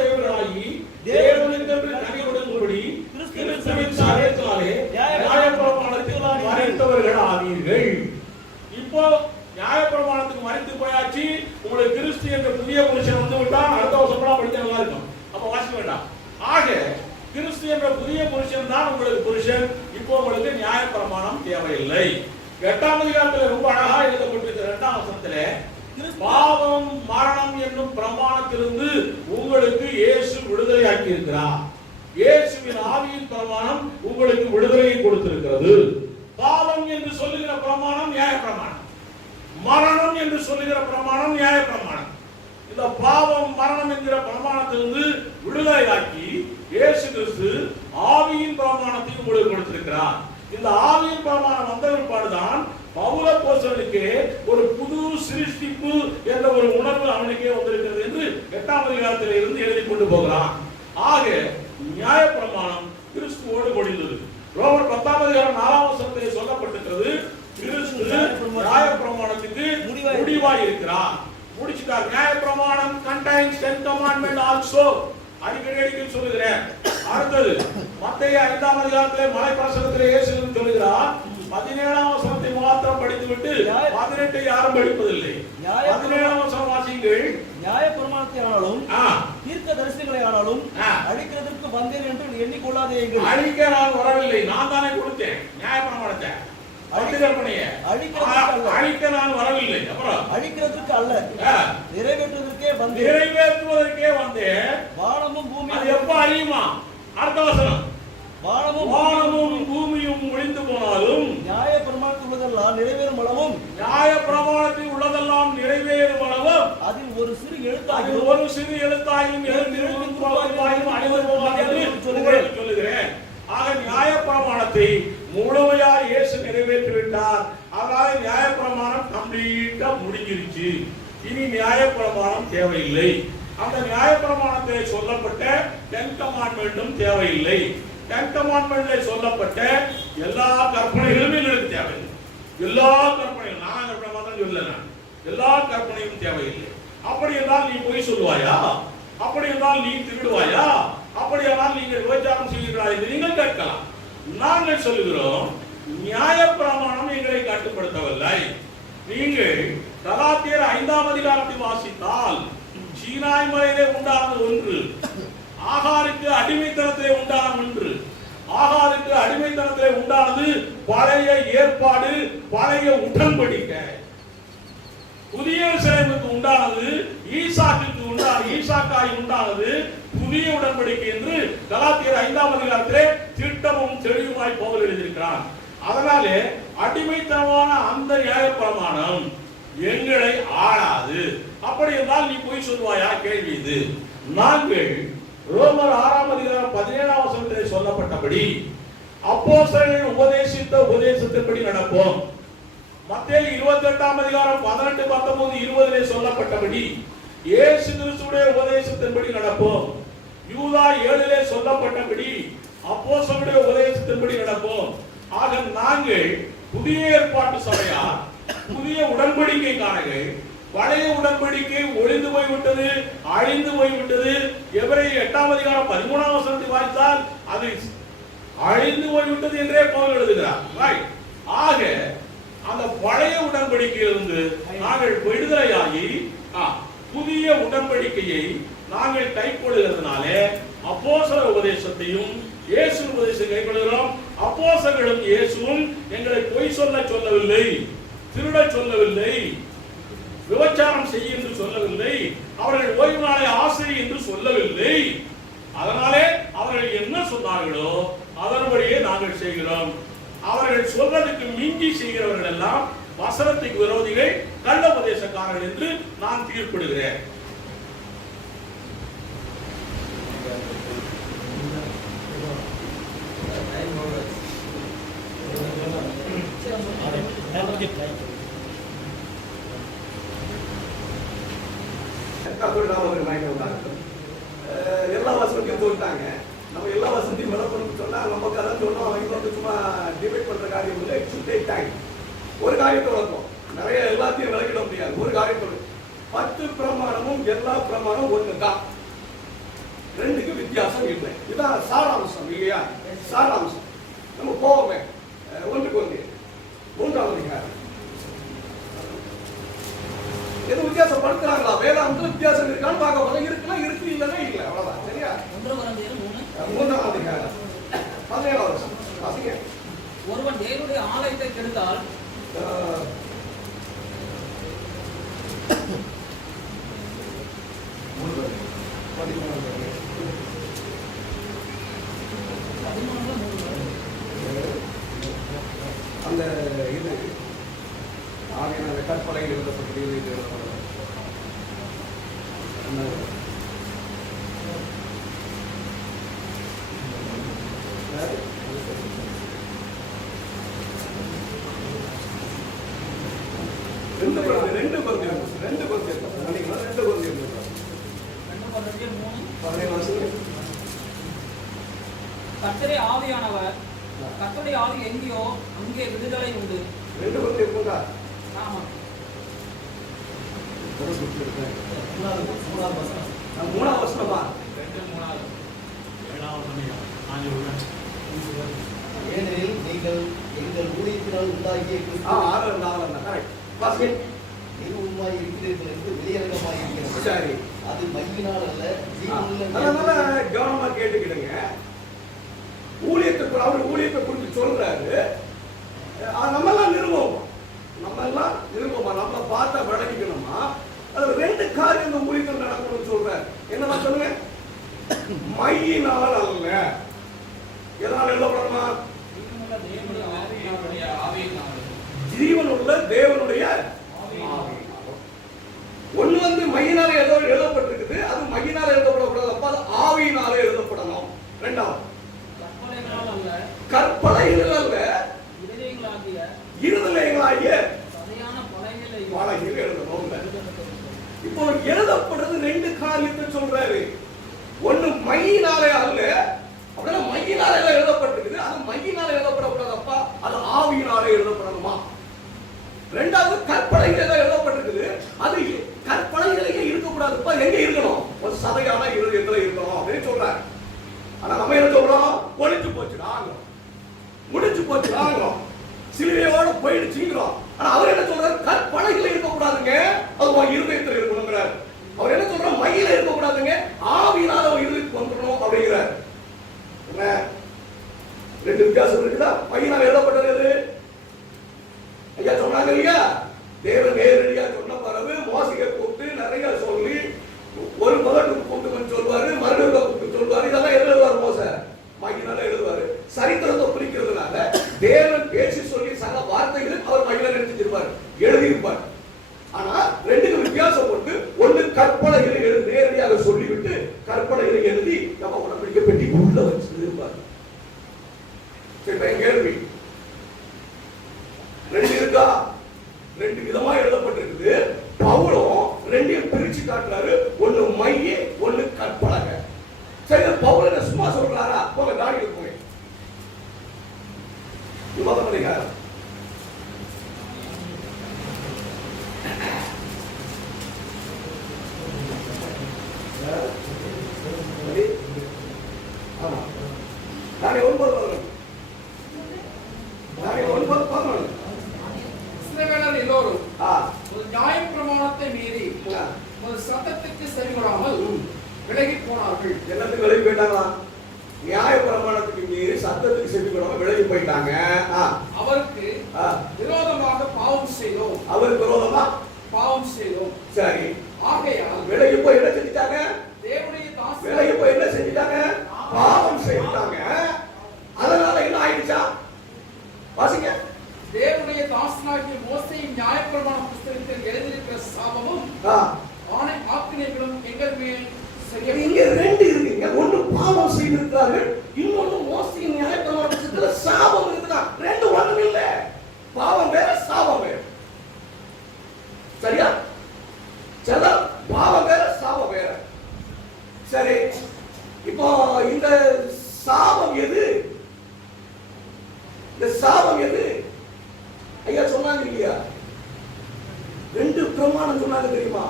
ஆக கிறிஸ்து என்ற புதிய புருஷன் தான் உங்களுக்கு புருஷன். இப்போ உங்களுக்கு நியாயப்பிரமாணம் தேவையில்லை. 8ஆம் அதிகாரத்தில் ரொம்ப அழகா எழுதப்பட்டிருக்கிற 2ஆம் வசனத்திலே பாவம் மரணம் என்னும் பிரமாணத்திலிருந்து உங்களுக்கு இயேசு விடுதலையாக்கி இருக்கிறார். இயேசுவின் ஆவியின் பிரமாணம் உங்களுக்கு விடுதலையை கொடுத்திருக்கிறது. பாவம் என்று சொல்லுகிற பிரமாணம் நியாயப்பிரமாணம், மரணம் என்று சொல்லுகிற பிரமாணம் நியாயப்பிரமாணம். இந்த பாவம் மரணம் என்கிற பிரமாணத்திலிருந்து விடுதலையாக்கி இயேசு கிறிஸ்து ஆவியின் பிரமாணத்தை உங்களுக்கு கொடுத்திருக்கிறார். இந்த ஆவியின் பிரமாணம் வந்த பிற்பாடுதான் பவுல் அப்போஸ்தலனுக்கு ஒரு புது சிருஷ்டிப்பு என்ற ஒரு உணர்வு அவனுக்கே வந்திருக்கிறது என்று 8ஆம் அதிகாரத்தில் இருந்து எழுதி கொண்டு போகிறான். ஆக நியாயப்பிரமாணம் கிறிஸ்துவோடு முடிந்தது. ரோமர் 10ஆம் அதிகாரம் 4ஆம் வசனத்திலே சொல்லப்பட்டிருக்கிறது, கிறிஸ்து நியாயப்பிரமாணத்துக்கு முடிவாய் இருக்கிறார். முடிச்சிட்டார். நியாயப்பிரமாணம் contains 10 commandment also. அடிக்கடி சொல்லுகிறேன். அடுத்தது மத்தேயு 5ஆம் அதிகாரத்திலே மலை பிரசங்கத்திலே இயேசு சொல்லுகிறார், 17ஆம் வசனத்தை மாத்திரம் படித்துவிட்டு 18 யாரும் படிப்பதில்லை. 17ஆம் வசனம் வாசியுங்கள். நியாயப்பிரமாணத்தை ஆனாலும் தீர்க்க தரிசனங்களை ஆனாலும் அழிக்கிறதற்கு வந்தேன் என்று எண்ணிக்கொள்ளாதீர்கள். அழிக்க நான் வரவில்லை, நான் தானே கொடுத்தேன் நியாயப்பிரமாணத்தை. அழிக்க நான் வரவில்லை, அப்புறம் அழிக்கிறதுக்கு அல்ல நிறைவேற்றுவதற்கே வந்தேன். வானமும் பூமியும் அது எப்ப அழியுமா? அடுத்த வசனம், வானமும் பூமியும் ஒழிந்து போனாலும் நியாய பிரமாணத்தில் உள்ளதெல்லாம் நிறைவேறும் அளவும், நியாய பிரமாணத்தில் உள்ளதெல்லாம் நிறைவேறும் அளவும் அதில் ஒரு சிறு எழுத்தாயும் சொல்லுகிறேன். ஆக நியாய பிரமாணத்தை முழுமையாக இயேசு நிறைவேற்றிவிட்டார். அதனால நியாய பிரமாணம் கம்ப்ளீட்டா முடிஞ்சிருச்சு. இனி நியாய பிரமாணம் தேவையில்லை. அந்த நியாய பிரமாணத்தில் சொல்லப்பட்ட 10 கமாண்ட்மெண்ட்டும் தேவையில்லை. 10 கமாண்ட்மெண்ட்ல சொல்லப்பட்ட எல்லா கற்பனைகளும் எங்களுக்கு தேவையில்லை. எல்லா கற்பனையும் நான் கற்பனை தான் சொல்லல, எல்லா கற்பனையும் தேவையில்லை. அப்படி என்றால் நீ பொய் சொல்லுவாயா? அப்படி என்றால் நீ திருடுவாயா? அப்படியானால் நீங்கள் விபச்சாரம் செய்வீர்களா என்று நீங்கள் கேட்கலாம். நாங்கள் சொல்லுகிறோம், நியாயப்பிரமாணம் எங்களை கட்டுப்படுத்தவில்லை. நீங்கள் கலாத்தியர் 5ஆம் அதிகாரத்தை வாசித்தால் சீனாய் மலையிலே உண்டானது ஒன்று, ஆகாருக்கு அடிமைத்தனத்திலே உண்டான ஒன்று. ஆகாருக்கு அடிமைத்தனத்திலே உண்டானது பழைய ஏற்பாடு, பழைய உடன்படிக்கை. புதிய இஸ்ரவேலுக்கு உண்டானது ஈசாக்காய் உண்டானது புதிய உடன்படிக்கை என்று கலாத்தியர் 5ஆம் அதிகாரத்திலே திட்டமும் தெளிவுமாய் பவுல் எழுதியிருக்கிறார். அதனாலே அடிமைத்தனமான அந்த நியாயப்பிரமாணம் எங்களை ஆளாது. அப்படி என்றால் நீ பொய் சொல்வாயா? கேள்வி இது. நாங்கள் ரோமர் 6ஆம் அதிகாரம் 17ஆம் வசனத்திலே சொல்லப்பட்டபடி அப்போஸ்தலர்கள் உபதேசித்த உபதேசத்தின்படி நடப்போம். மத்தேயு 28ஆம் அதிகாரம் 18, 19, 20 சொல்லப்பட்டபடி இயேசு கிறிஸ்துவின் உபதேசத்தின்படி நடப்போம். யூதா 7 சொல்லப்பட்டபடி அப்போஸ்தலருடைய உபதேசத்தின்படி நடப்போம். ஆக நாங்கள் புதிய ஏற்பாட்டு சபையார், புதிய உடன்படிக்கைக்காரர்கள். பழைய உடன்படிக்கை ஒழிந்து போய்விட்டது, அழிந்து போய்விட்டது. எபிரேயர் 8ஆம் அதிகாரம் 13ஆம் வசனத்தை வாசித்தால் அது அழிந்து போய்விட்டது என்றே பவுல் எழுதுகிறார். ஆக அந்த பழைய உடன்படிக்கையிலிருந்து நாங்கள் விடுதலையாகி புதிய உடன்படிக்கையை நாங்கள் கைக்கொள்ளுகிறதுனால அப்போஸ்தலர் உபதேசத்தையும் இயேசு உபதேசத்தை கைக்கொள்கிறோம். அப்போஸ்தலர்களும் இயேசுவும் எங்களை பொய் சொல்லவில்லை, திருட சொல்லவில்லை, விபச்சாரம் செய்ய என்று சொல்லவில்லை, அவர்கள் ஓய்வு நாளை ஆசிரி என்று சொல்லவில்லை. அதனாலே அவர்கள் என்ன சொன்னார்களோ அதன்படியே நாங்கள் செய்கிறோம். அவர்கள் சொல்றதுக்கு மிஞ்சி செய்கிறவர்கள் எல்லாம் வசனத்துக்கு விரோதிகள், கள்ள உபதேசக்காரர்கள் என்று நான் தீர்ப்பிடுகிறேன். எல்லா வசனத்தையும் சொல்லிட்டாங்க. நம்ம எல்லா வசதியும் விளக்கணும்னு சொன்னா நமக்கு அதான் சொன்னோம். அவங்க வந்து சும்மா டிபேட் பண்ற காரியம் இல்லை. ஒரு காரியத்தை விளக்கும், நிறைய எல்லாத்தையும் விளக்கிட முடியாது. ஒரு காரியத்தோடு 10 பிரமாணமும் எல்லா பிரமாணம் ஒன்று தான், ரெண்டுக்கு வித்தியாசம் இல்லை. இதுதான் சாராம்சம் இல்லையா? சாராம்சம். நம்ம போவோமே ஒன்றுக்கு ஒன்று. 3ஆவது அதிகாரம் எது வித்தியாசப்படுத்துறாங்களா? வேதாந்தத்துல வித்தியாசம் இருக்கான்னு பார்க்க போதும். இருக்குன்னா இருக்கு, இல்லைன்னா இல்லை, அவ்வளவுதான். சரியா? 1 கொரிந்தியர் 3 கெடுத்தால் அந்த இது ஆகிய கற்பலையில் எழுதப்பட்டது இது எழுதப்பட்டது ரெண்டு கர்த்தரே ஆவியானவர், கர்த்தருடைய ஆவி எங்கேயோ அங்கே விடுதலை உண்டு. ஆமா, மூணாவது வசனமா? ஏனெனில் நீங்கள் எங்கள் ஊழியத்தினால் உண்டாகிய நிறுவனமாய் இருக்கிறீர்கள் என்று வெளியரங்கமாய் இருக்கிறது. சரி, அது மையினால் அல்ல, கவனமா கேட்டுக்கிடுங்க. ஊழியத்தை அவர் ஊழியத்தை குறித்து சொல்றாரு. நம்ம எல்லாம் நிறுவனமா, நம்ம பார்த்தா விளங்கிக்கணுமா? அது ரெண்டு காரியம் இந்த ஊழியத்தில் நடக்கணும்னு சொல்றாரு. என்னமா சொல்லுங்க? மையினால் அல்ல, எதனால் எழுதப்படணுமா? ஜீவனுள்ள தேவனுடைய ஒண்ணு வந்து மையினால எழுதப்பட்டிருக்குது, அது மையினால எழுதப்படக்கூடாது, அப்ப அது ஆவியினால எழுதப்படணும். ரெண்டாவது கற்பனைகள் அல்ல, இருதயங்களாகிய பலகையில் எழுதணும். இப்போ எழுதப்படுறது ரெண்டு காரியத்தை சொல்றாரு. ஒண்ணு மையினாலே அல்ல, அப்படின்னா மையினால எழுதப்பட்டிருக்குது, அது மையினால எழுதப்படக்கூடாதப்பா, அது ஆவியினால எழுதப்படணுமா? ரெண்டாவது கற்பனைகள் எழுதப்பட்டிருக்குது, அது கற்பனைகளிலேயே இருக்கக்கூடாதுப்பா, எங்க இருக்கணும்? ஒரு சபையான இருதயத்துல இருக்கணும் அப்படின்னு சொல்றாரு. ஆனா நம்ம என்ன சொல்றோம்? ஒழிச்சு போச்சுடாங்க, முடிச்சு போச்சுடாங்க, சிலுவையோட போயிடுச்சுங்கிறோம். ஆனா அவர் என்ன சொல்றாரு? கற்பனைகள் இருக்கக்கூடாதுங்க, அது உன் இருதயத்தில் இருக்கணுங்கிறார். அவர் என்ன சொல்றாரு? மையில இருக்கக்கூடாதுங்க, ஆவியினால இருதயத்துக்கு வந்துடணும் அப்படிங்கிறார். என்ன ரெண்டு வித்தியாசம் இருக்குதா? மையினால் எழுதப்பட்டது ஐயா சொன்னாங்க இல்லையா? தேவன் நேரடியா சொன்ன பிறகு மோசையை கூப்பிட்டு நிறைய சொல்லி, ஒரு மகனுக்கு கூப்பிட்டு சொல்வாரு, மறுபடியும் கூப்பிட்டு சொல்வாரு. இதெல்லாம் எழுதுவார் மோசை, மையினால எழுதுவாரு. சரித்திரத்தை குறிக்கிறதுனால தேவன் பேசி சொல்லி சில வார்த்தைகள் அவர் மையில நினைச்சிருப்பார், எழுதியிருப்பார். ஆனா ரெண்டுக்கு வித்தியாசம் போட்டு, ஒண்ணு கற்பனைகளை நேரடியாக சொல்லிவிட்டு கற்பனைகளை எழுதி நம்ம உடம்படிக்க பெட்டி உள்ள வச்சு இருப்பார். கேள்வி ரெண்டு இருக்கா? ரெண்டு விதமா எழுதப்பட்டிருக்குது. பவுலும் ரெண்டையும் பிரிச்சு காட்டுறாரு, ஒண்ணு மைய, ஒண்ணு கற்பனை. சரி, பவுல சும்மா சொல்றாரா? போங்க தாடி போங்க. விவாதம் பண்ணிக்காரு. ஆமா, நானே 9 இஸ்ரவேலர் எல்லோரும் ஒரு நியாயப்பிரமாணத்தை மீறி ஒரு சத்தத்துக்கு செவிகொடாமல் விலகி போனார்கள். என்னத்துக்கு விலகி போயிட்டாங்களா? நியாயப்பிரமாணத்துக்கு மீறி சத்தத்துக்கு செவிகொடாம விலகி போயிட்டாங்க. அவருக்கு விரோதமாக பாவம் செய்தோம். அவருக்கு விரோதமா பாவம் செய்தோம். சரி, ஆகையால் விலகி போய் என்ன செஞ்சிட்டாங்க? தேவனுடைய தாசன் விலகி போய் என்ன செஞ்சிட்டாங்க? பாவம் செய்தாங்க. அதனால என்ன ஆயிடுச்சா? வாசிங்க. தேவனுடைய தாசனாகிய மோசேயின் நியாயப்பிரமாண புத்தகத்தில் எழுதியிருக்கிற சாபமும் ஆக்கினைகளும் எங்கள் மேல் இங்க ரெண்டு இருக்குங்க. ஒன்று பாவம் செய்திருக்கிறார்கள், இன்னொன்று மோசேயின் நியாயப்பிரமாண புத்தகத்துல சாபம் இருக்குதா. ரெண்டு ஒண்ணும் இல்ல. பாவம் வேற, சாபம் வேற. சரியா? சரி, பாவம் வேற, சாபம் வேற. சரி, இப்போ இந்த சாபம் எது? இந்த சாபம் எது? ஐயா சொன்னாங்க இல்லையா? ரெண்டு பிரமாணம் சொன்னாங்க தெரியுமா?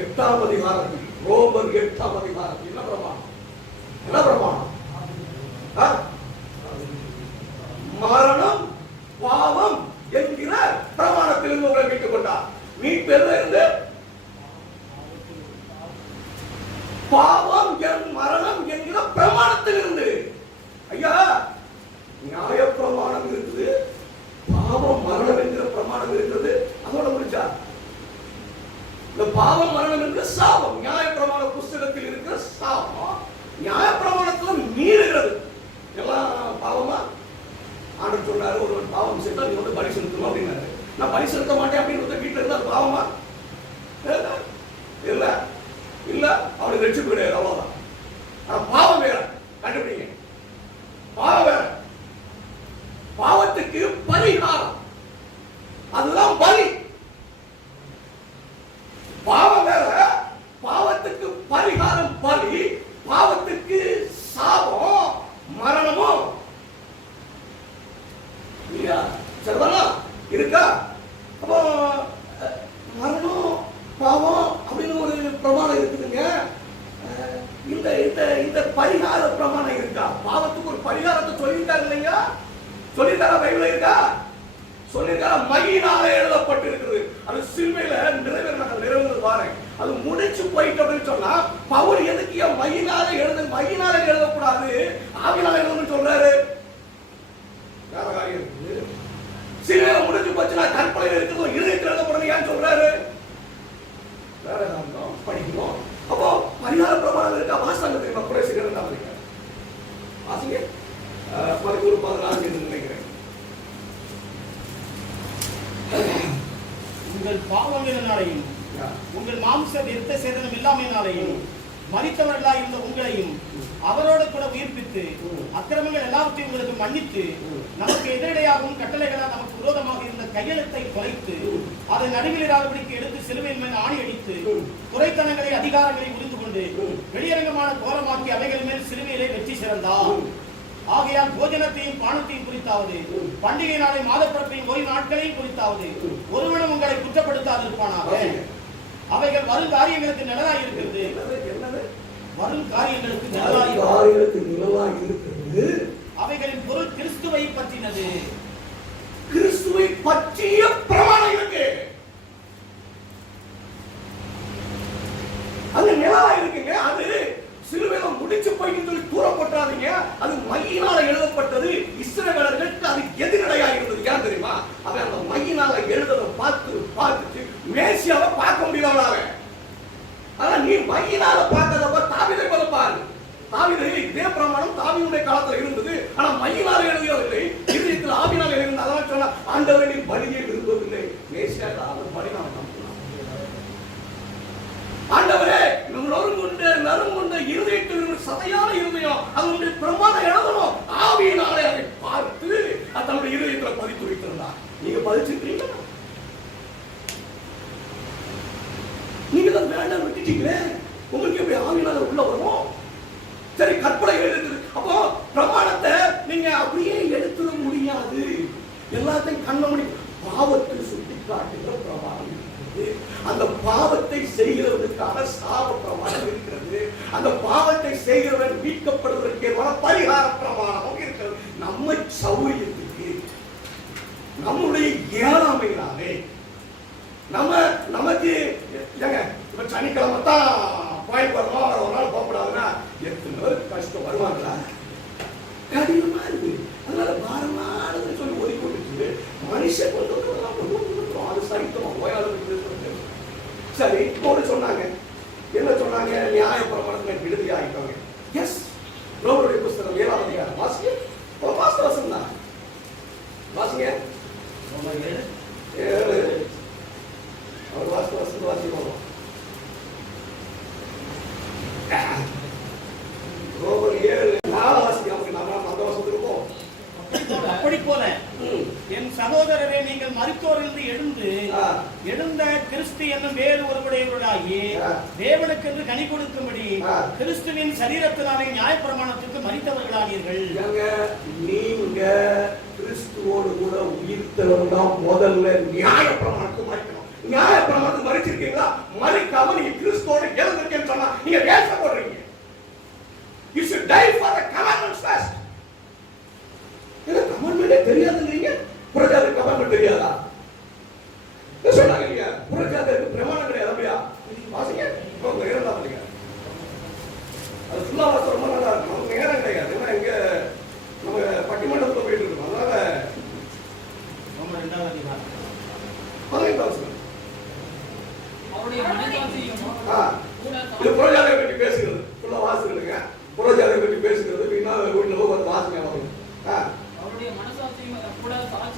8ஆம் அதிகாரத்தில், ரோமர் 8ஆம் அதிகாரத்தில் என்ன பிரமாணம்? என்ன பிரமாணம்? மரணம், பாவம் என்கிற பிரமாணத்திலிருந்து உங்களை மீட்டுக் கொண்டார். மீட்பிலிருந்து பாவம், மரணம் என்கிற பிரமாணத்திலிருந்து. ஐயா, நியாய பிரமாணம் இருக்குது, பாவம் நான் பலி செலுத்த மாட்டேன் அப்படின்னு வீட்டுல இருந்தா அது பாவமா? இல்ல இல்ல, அவனுக்கு ரட்சிப்பு கிடையாது, அவ்வளவுதான். ஆனா பாவம் வேற, கண்டுபிடிங்க. பாவம் வேற, பாவத்துக்கு பரிகாரம், அதுதான் பலி. பாவம் வேற, பாவத்துக்கு பரிகாரம் பலி, பாவத்துக்கு சாபம் மரணமும் இல்லையா? சரிதானா? இருக்கா? அப்போ மரணம் பாவம் அப்படின்னு ஒரு பிரமாணம் இருக்குதுங்க. இந்த இந்த இந்த பரிகார பிரமாணம் இருக்கா? பாவத்துக்கு ஒரு பரிகாரத்தை சொல்லிட்டாங்க இல்லையா? சொல்லிட்டாரா? பைபிள் இருக்கா? சொல்லிட்டாரா? மையினாலே எழுதப்பட்டிருக்கிறது. அது சிலுவையில நிறைவேறது பாருங்க. அது முடிச்சு போயிட்டு அப்படின்னு சொன்னா பவுல் எதுக்கு மையினாலே எழுதக்கூடாது, ஆவினாலே எழுதணும்னு சொல்றாரு? வேற காரியம் இருக்குது. சிலுவையில முடிஞ்சு போச்சுன்னா கற்பனையில் இருக்கிறது இருதயத்தில் எழுதப்படணும் ஏன் சொல்றாரு? வேற காரணம் படிக்கணும். அப்போ பரிகார பிரமாணம் இருக்கா? வாசங்க தெரியுமா? குறைசிகள் தான் இருக்கா? வாசிங்க 11:14 நினைக்கிறேன். உங்கள் பாவங்களினாலேயும் உங்கள் மாம்ச விருத்த சேதனம் இல்லாமையினாலேயும் மரித்தவர்களாய் இருந்த உங்களையும் அவரோடு கூட உயிர்ப்பித்து அக்கிரமங்கள் எல்லாவற்றையும் உங்களுக்கு மன்னித்து நமக்கு எதிரடையாகவும் கட்டளைகளால் நமக்கு விரோதமாக இருந்த கையெழுத்தை குறைத்து அதை நடுவிலாதபடிக்கு எடுத்து சிலுவையின் மேல் ஆணி அடித்து குறைத்தனங்களை அதிகாரங்களை உரிந்து கொண்டு வெளியரங்கமான கோலமாக்கி அவைகள் மேல் சிலுவையிலே வெற்றி சிறந்தார். ஆகையால் போஜனத்தையும் பானத்தையும் குறித்தாவது பண்டிகை நாளை மாதப்பிறப்பையும் ஓய்வு நாட்களையும் குறித்தாவது ஒருவனும் உங்களை குற்றப்படுத்தாதிருப்பானாக. அவைகள் வரும் காரியங்களுக்கு நிழலாய் இருக்கிறது. வரும் காரியங்களுக்கு நிழலாய் இருக்கிறது. அவைகளின் பொருள் கிறிஸ்துவை பற்றினது. கிறிஸ்துவை பற்றிய பிரமாணம் இருக்கு. அது நிழலாய் இருக்குங்க. அது சிலுவையில முடிச்சு போயிட்டு சொல்லி தூரப்பட்டாதீங்க. அது மையினால எழுதப்பட்டது. இஸ்ரவேலர்களுக்கு அது எதிரடையா இருந்தது. ஏன் தெரியுமா? அவன் அந்த மையினால எழுததை பார்த்துட்டு மேசியாவை பார்க்க முடியல. ஆனா நீ மையினால பார்த்ததப்ப தாவீதை போல பாரு. தாவீதை இதே பிரமாணம் தாவீதுடைய காலத்துல இருந்தது. ஆனா மையினால எழுதியவில்லை, இதயத்தில் ஆவினால எழுதினது. அதெல்லாம் சொன்னா ஆண்டவரே நீ பலியை விரும்பவில்லை, மேசியா பலி நான் நம்புகிறேன். ஆண்டவரே நறுங்குண்ட இருதயத்தில் சதையான இருதயம், அதனுடைய பிரமாணம் எழுதணும். ஆவியினாலே அதை பார்த்து தன்னுடைய இருதயத்தில் பதித்து வைத்திருந்தார். நீங்க பதிச்சிருக்கீங்களா? நீங்க தான் வேண்டாம் விட்டுட்டீங்களே. உங்களுக்கு எப்படி ஆவியினால உள்ள வரும்? சரி, கற்பனை எழுதுது. அப்போ பிரமாணத்தை நீங்க அப்படியே எடுத்துட முடியாது. எல்லாத்தையும் கண்ண முடியும். பாவத்தை சுட்டி காட்டுகிற பிரமாணம் இருக்கிறது. அந்த பாவத்தை செய்கிறவனுக்கான சாப பிரமாணம் இருக்கிறது. அந்த பாவத்தை செய்கிறவன் மீட்கப்படுவதற்கு பரிகார பிரமாணமும் இருக்கிறது. நம்ம சௌரியத்துக்கு, நம்முடைய ஏழாமையினாலே நமக்கு இப்ப சனிக்கிழமை தான் கோயில் வரணும், ஒரு நாள் போகக்கூடாதுன்னா எத்தனை கஷ்டம் வருவாங்களா? கடினமா இருக்கு. அதனால பாரமானதுன்னு சொல்லி ஒதுக்கி விட்டு மனுஷன் கொண்டு அது சரித்தம் ஓயாளர்கள். சரி, இப்போ சொன்னாங்க, என்ன சொன்னாங்க? நியாய பிரமாணத்துல விடுதி ஆகிட்டாங்க. எஸ், ரோமருடைய புஸ்தகம் 7ஆம் அதிகாரம் வாசிங்க. வாஸ்து வசனம் தான் வாசிங்க. 7 அவர் வாஸ்து வசனம் வாசிக்கணும். ரோமர் 7:4 வாசிக்க. நம்ம அந்த வசனத்துக்கு போவோம். அப்படி போல என் சகோதரரே, நீங்கள் மரித்தோரிலிருந்து எழுந்த கிறிஸ்து என்னும் வேறு ஒருவருடையவர்களாகி தேவனுக்கென்று கனி கொடுக்கும்படி கிறிஸ்துவின் சரீரத்தினாலே நியாயப்பிரமாணத்துக்கு மரித்தவர்களானீர்கள். நீங்க கிறிஸ்துவோடு கூட உயிர்த்தவங்க முதல்ல நியாயப்பிரமாணத்துக்கு மரிக்கணும். நியாயப்பிரமாணத்துக்கு மரிச்சிருக்கீங்களா? மரிக்காம நீங்க கிறிஸ்துவோடு எழுந்திருக்கேன்னு சொன்னா நீங்க வேஷம் போடுறீங்க. You should die for the commandments first. கமாண்ட்மெண்டே தெரியாதுங்கிறீங்க. புறஜாதி கமாண்ட்மெண்ட் தெரியாதா? சொன்னாங்க இல்லையா? புறஜாதிக்கு பிரமாணம் கிடையாது. அப்படியா? வாசிங்க. உங்க 7ஆம் அதிகாரம். அது ஃபுல்லா வாசம் ரொம்ப நல்லா இருக்கும். நமக்கு நேரம் கிடையாது. ஏன்னா இங்க நம்ம பட்டிமன்றத்துல போயிட்டு இருக்கோம். அதனால நம்ம 2ஆம் அதிகாரம் 15ஆம் வசனம். அவருடைய மனசாட்சியும் இது புறஜாதியை பற்றி பேசுகிறது. ஃபுல்லா வாசிக்கிறதுங்க. புறஜாதியை பற்றி பேசுகிறது. வீட்டில் வாசிங்க.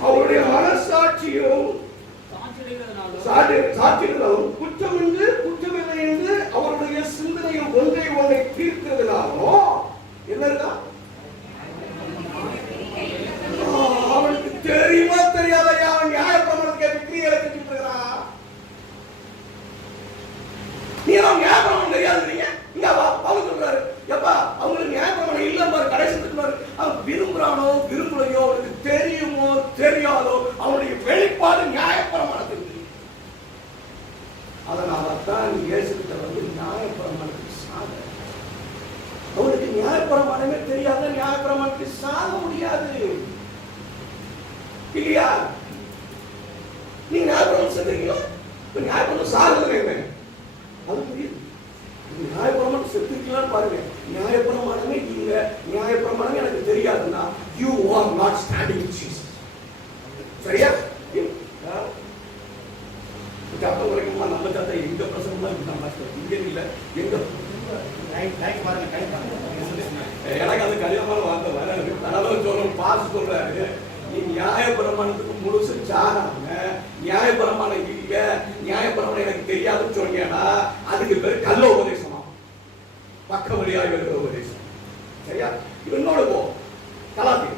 அவருடைய மனசாட்சியும் இல்லையா? நீங்க நியாயப்பிரமாணம் செத்துருக்கீங்களா? இப்ப நியாயப்பிரமாணம் சாகுறது என்ன? அது புரியுது. நியாயப்பிரமாணம் செத்துருக்கீங்களான்னு பாருங்க. நியாயப்பிரமாணமே இல்ல, நியாயப்பிரமாணமே எனக்கு தெரியாதுன்னா you are not standing with Jesus. சரியா? கப்பல் வரைக்குமா நம்ம சத்த எங்க பிரசங்கமா இங்க இல்ல எங்க எனக்கு அது கடினமான வார்த்தை வராது. அதனால சொல்லணும் பாஸ் சொல்றாரு, நீ நியாயப்பிரமாணத்துக்கு முழுசு சாராம நியாயப்பிரமாணம் இல்ல, நியாயப்பிரமாணம் எனக்கு தெரியாதுன்னு சொன்னீங்கன்னா அதுக்கு பேரு கள்ள உபதேசமா, பக்க வழியாக இருக்கிற உபதேசம். சரியா? இன்னொரு போ கலாத்தி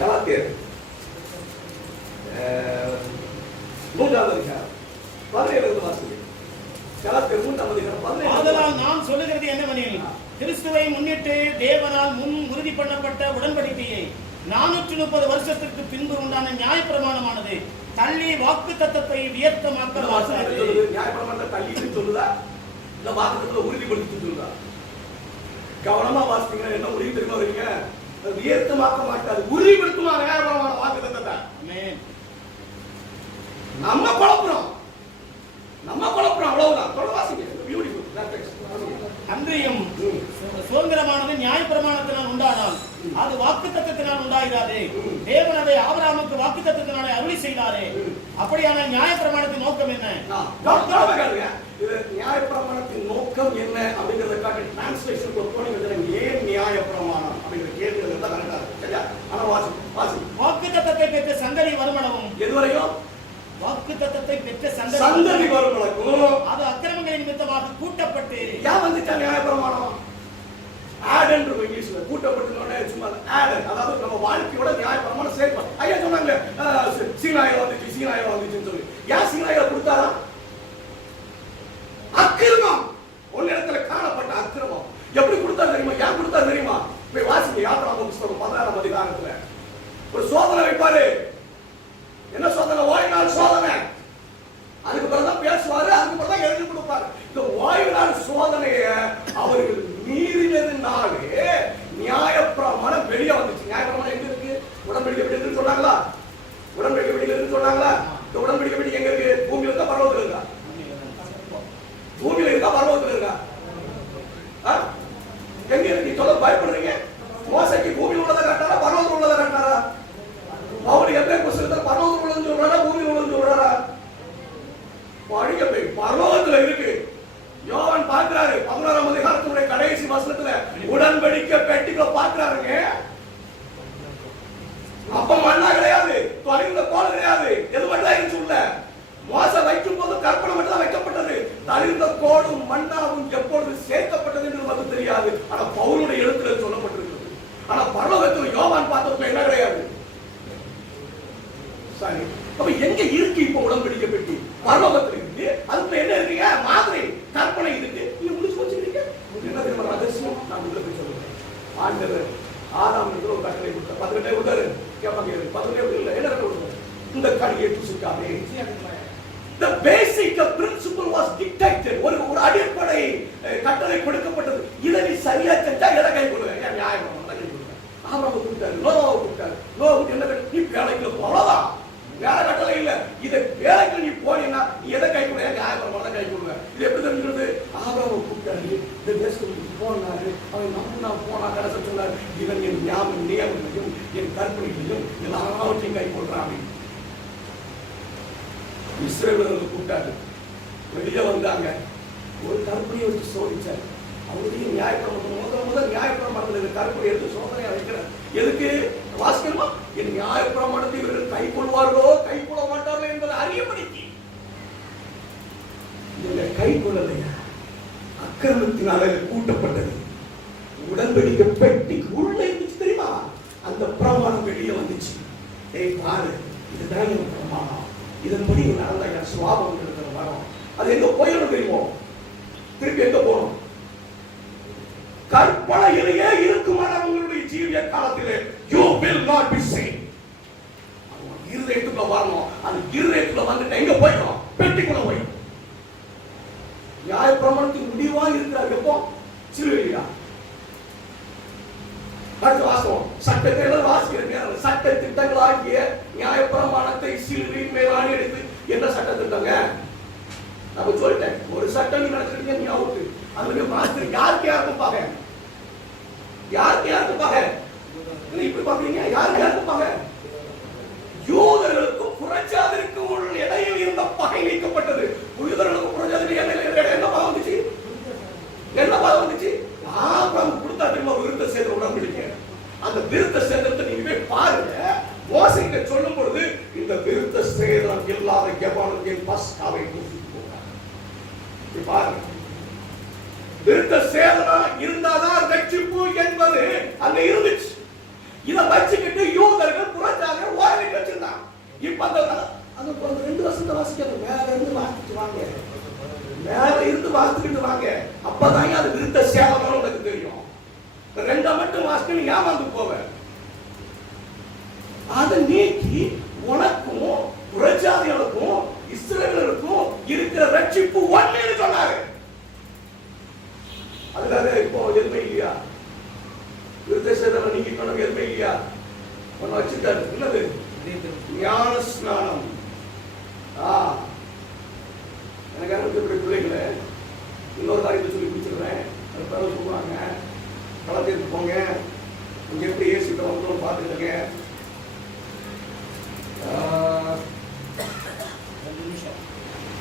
கலாத்தியர் 3வது அதிகாரம் 17 வாசிங்க. கலாத்தியர் 3வது அதிகாரம் 17. ஆதலால் நான் சொல்லுகிறது என்னவெனில், கிறிஸ்துவை முன்னிட்டு தேவனால் முன் உறுதி பண்ணப்பட்ட உடன்படிக்கையை 430 வருஷத்திற்கு பின்பு உண்டான நியாயப்பிரமாணமானது தள்ளி வாக்குத்தத்தத்தை வியர்த்தமாக்க மாட்டாது. நியாயப்பிரமாணத்தை தள்ளின்னு சொல்லுதா இல்ல வாக்குத்தத்தத்தை உறுதிப்படுத்தி சொல்லுதா? கவனமா வாசித்தீங்கன்னா என்ன உறுதி தெரியுமா வரீங்க? வியர்த்தமாக்க மாட்டாது, உறுதிப்படுத்துமா நியாயப்பிரமாண வாக்குத்தத்தத்தை. நம்ம குழப்பறோம் அவ்வளவுதான். தொடர்ந்து வாசிங்க. பியூட்டிஃபுல். அன்றியும் சுதந்திரமானது நியாயப்பிரமாணத்தினால் உண்டானால் அது வாக்குத்தத்தத்தினால் உண்டாயிராது. தேவன் அதை ஆபிரகாமுக்கு வாக்குத்தத்தத்தினாலே அருளி செய்தாரே. அப்படியான நியாயப்பிரமாணத்தின் நோக்கம் என்ன? இது நியாயப்பிரமாணத்தின் நோக்கம் என்ன அப்படிங்கறதுக்காக டிரான்ஸ்லேஷன் போனீங்க. ஏன் நியாயப்பிரமாணம் அப்படிங்கிற கேள்வி தான் கரெக்டா இருக்கு. சரியா? ஆனா வாசி வாக்குத்தத்தத்தை பெற்ற சந்ததி வருமளவும், எதுவரையும் வாக்குத்தத்தத்தை பெற்ற சந்ததி வருமளவும் அது அக்கிரமங்களின் நிமித்தமாக கூட்டப்பட்டு ஏன் வந்துச்சா நியாயப்பிரமாணம்? ஆட் என்று இங்கிலீஷ்ல கூட்டப்பட்டுனோனே சும்மா ஆட், அதாவது நம்ம வாழ்க்கையோட நியாயப்பிரமாணம் சேர்ப்போம். ஐயா சொன்னாங்க சீனாயில வந்துச்சுன்னு சொல்லி. ஏன் சீனாயில கொடுத்தாரா? அக்கிரமம், ஒன்னிடத்துல காணப்பட்ட அக்கிரமம். எப்படி கொடுத்தாரு தெரியுமா? ஏன் கொடுத்தாரு தெரியுமா? போய் வாசிங்க யாத்திராகம புத்தகம் 16ஆம் அதிகாரத்துல ஒரு சோதனை வைப்பாரு. என்ன சோதனை? ஓய்வு நாள் சோதனை. அதுக்கு பிறகுதான் பேசுவாரு, அதுக்கு பிறகுதான் எழுதி கொடுப்பாரு. இந்த ஓய்வு நாள் சோதனைய அவர்கள் மீறினதுனாலே நியாயப்பிரமாணம் வெளியே வந்துச்சு. நியாயப்பிரமாணம் எங்க இருக்கு? உடன்படிக்கை வெளியே சொன்னாங்களா? உடன்படிக்கை வெளியில இருந்து சொன்னாங்களா? இந்த உடன்படிக்கை வெளியே எங்க இருக்கு? பூமியில இருக்கா பரலோகத்துல இருக்கா? பூமியில இருக்கா பரலோகத்துல இருக்கா? எங்க இருக்கு? சொல்ல பயப்படுறீங்க. மோசைக்கு பூமியில் உள்ளதை காட்டாரா பரலோகத்தில் உள்ளதை காட்டாரா? அவரு எந்த புத்தகத்துல பரலோகத்தில் உள்ளது சொல்றாரா பூமியில் உள்ளது சொல்றாரா? படிக்க போய் பரலோகத்துல இருக்கு. யோவான் பார்க்கிறாரு 11ஆம் அதிகாரத்துடைய கடைசி வசனத்துல உடன்படிக்கை பெட்டிக்குள்ள பார்க்கிறாருங்க. அப்ப மண்ணா கிடையாது, தொலைந்த கோல் கிடையாது, எது மட்டும் இருந்துச்சு உள்ள. மோசை வைக்கும் போது கற்பனை மட்டும் தான் வைக்கப்பட்டது. தளிர்ந்த கோடும் மண்ணாவும் எப்பொழுது சேர்க்கப்பட்டது என்று நமக்கு தெரியாது. ஆனா பவுலுடைய எழுத்துல சொல்லப்பட்டிருக்கிறது. ஆனா பரலோகத்தில் யோவான் பார்த்ததுல என்ன கிடையாது. சரி, அப்ப எங்க இருக்கு இப்ப உடன்படிக்கை பெட்டி? பரலோகத்தில் இருக்கு. அதுக்குள்ள என்ன இருக்கீங்க? மாதிரி கற்பனை இருக்கு. நீங்க முடிச்சு வச்சிருக்கீங்க. என்ன தெரியுமா ரகசியம்? நான் உள்ள போய் சொல்றேன். ஆண்டவர் ஆதாம் என்று ஒரு கட்டளை கொடுத்தார். 18 கொடுத்தாரு. கேட்பாங்க 18 இல்ல என்ன கொடுத்தாரு? இந்த கடியை புசிக்காதே. The basic principle was dictated. ஒரு அடிப்படை கட்டளை கொடுக்கப்பட்டது. இதை நீ சரியா செஞ்சா எதை கை கொள்ளுவேன்? நியாயம் கை கொள்ளுவேன். ஆபிரகாம் கூப்பிட்டாரு, நோவாவை கூப்பிட்டாரு. நோவாவுக்கு என்ன? நீ வேலைக்கு போறதா? வேலை கட்டளை இல்ல. இதை வேலைக்கு நீ போனீங்கன்னா நீ எதை கை கொள்ளுவேன்? நியாயப்பிரமாணம் கை கொள்ளுவேன். இது எப்படி தெரிஞ்சுக்கிறது? ஆபிரகாம் கூப்பிட்டாரு, இந்த தேசத்துக்கு போனாரு. அவன் நம்ம போனா கடைசி சொன்னார், இவன் என் நியமங்களையும் என் கற்பனைகளையும் எல்லாவற்றையும் கை கொள்றான். இஸ்ரவேலர்கள் கூப்பிட்டாரு, வெளியே வந்தாங்க. ஒரு கற்பனையை வச்சு சோதிச்சார். அவருடைய நியாயப்பிரமாணம் முதல் நியாயப்பிரமாணத்தில் கற்பனை எடுத்து சோதனையா வைக்கிறார். எதுக்கு வாசிக்கணுமா? என் நியாயப்பிரமாணத்தை இவர்கள் கை கொள்வார்களோ கை கொள்ள மாட்டார்களோ என்பதை அறியப்படுத்தி கை கொள்ளலையா? அக்கிரமத்தினால கூட்டப்பட்டது. உடன்படிக்கை பெட்டிக்கு உள்ள இருந்துச்சு தெரியுமா? அந்த பிரமாணம் வெளியே வந்துச்சு. ஏய் பாரு, இதுதான் என் பிரமாணம், இதன்படி நடந்த என் சுவாபம் இருக்கிற வரும். அது எங்க போயிடும் தெரியுமோ? திருப்பி எங்க போகணும்? கற்பனையிலேயே இருக்குமான உங்களுடைய ஜீவிய காலத்திலே you will not be saved. இருதயத்துக்குள்ள வரணும். அது இருதயத்துக்குள்ள வந்துட்டு எங்க போயிடும்? பெட்டிக்குள்ள போயிடும். நியாயப்பிரமாணத்தின் முடிவா இருக்கிறார். எப்போ? சிலுவையா? அடுத்த வாசம் சட்டத்தை வாசிக்கிறேன். சட்ட திட்டங்களாகிய நியாயப்பிரமாணத்தை சிலுவையின் மேலாணி எடுத்து என்ன சட்ட திட்டங்க? நான் சொல்லிட்டேன், ஒரு சட்டம் நீ நடத்துறீங்க, நீ அவுட்டு. அதுல மாஸ்டர் யாருக்கும் பாக, யாருக்கும் பாக இப்படி பாக்குறீங்க? யாருக்கும் பாக? யூதர்களுக்கும் புறஜாதிக்கும் உள்ள இடையில் இருந்த பகை நீக்கப்பட்டது. யூதர்களுக்கும் புறஜாதிக்கும் என்ன பாகம் வந்துச்சு? என்ன பாகம் வந்துச்சு? ஆபிரகாம் கொடுத்தா திரும்ப விருத்த சேதம் உடன்படிக்கை. அந்த விருத்த சேதத்தை நீங்க பாருங்க. மோசே சொல்லும் பொழுது இந்த விருத்த சேதம் இல்லாத எவனும் பஸ்காவை பாருங்க. விருத்த சேதனம் இருந்தாதான் ரட்சிப்பு என்பது அங்க இருந்துச்சு. இதை வச்சுக்கிட்டு யூதர்கள் புறஜாதிகள் ஓரணிட்டு வச்சிருந்தாங்க. இப்ப அந்த 2 வருஷத்தை வாசிக்கணும். மேல இருந்து வாசிச்சு வாங்க, மேல இருந்து வாசிச்சுக்கிட்டு வாங்க. அப்பதான் அது விருத்த சேதனம் உனக்கு தெரியும். 2 மட்டும் வாசிக்கணும், ஏமாந்து போவ. அதை நீக்கி உனக்கும் புறஜாதிகளுக்கும் இஸ்ரவேலருக்கும் இருக்கிற ரட்சிப்பு ஒண்ணு சொன்னாரு. அதுக்காக இப்போ எதுவுமே இல்லையா? விருத்த சேதனம் நீக்கி கொண்டு எதுவுமே இல்லையா? ஒன்னு வச்சுட்டாரு. என்னது? ஞான ஸ்நானம். எனக்கு அனுப்பிய பிள்ளைகளை இன்னொரு காரியத்தை சொல்லி முடிச்சிடுறேன். அது சொல்லுவாங்க, களத்திற்கு போங்க, இங்க எப்படி ஏசிட்ட வந்து பார்த்துக்கங்க.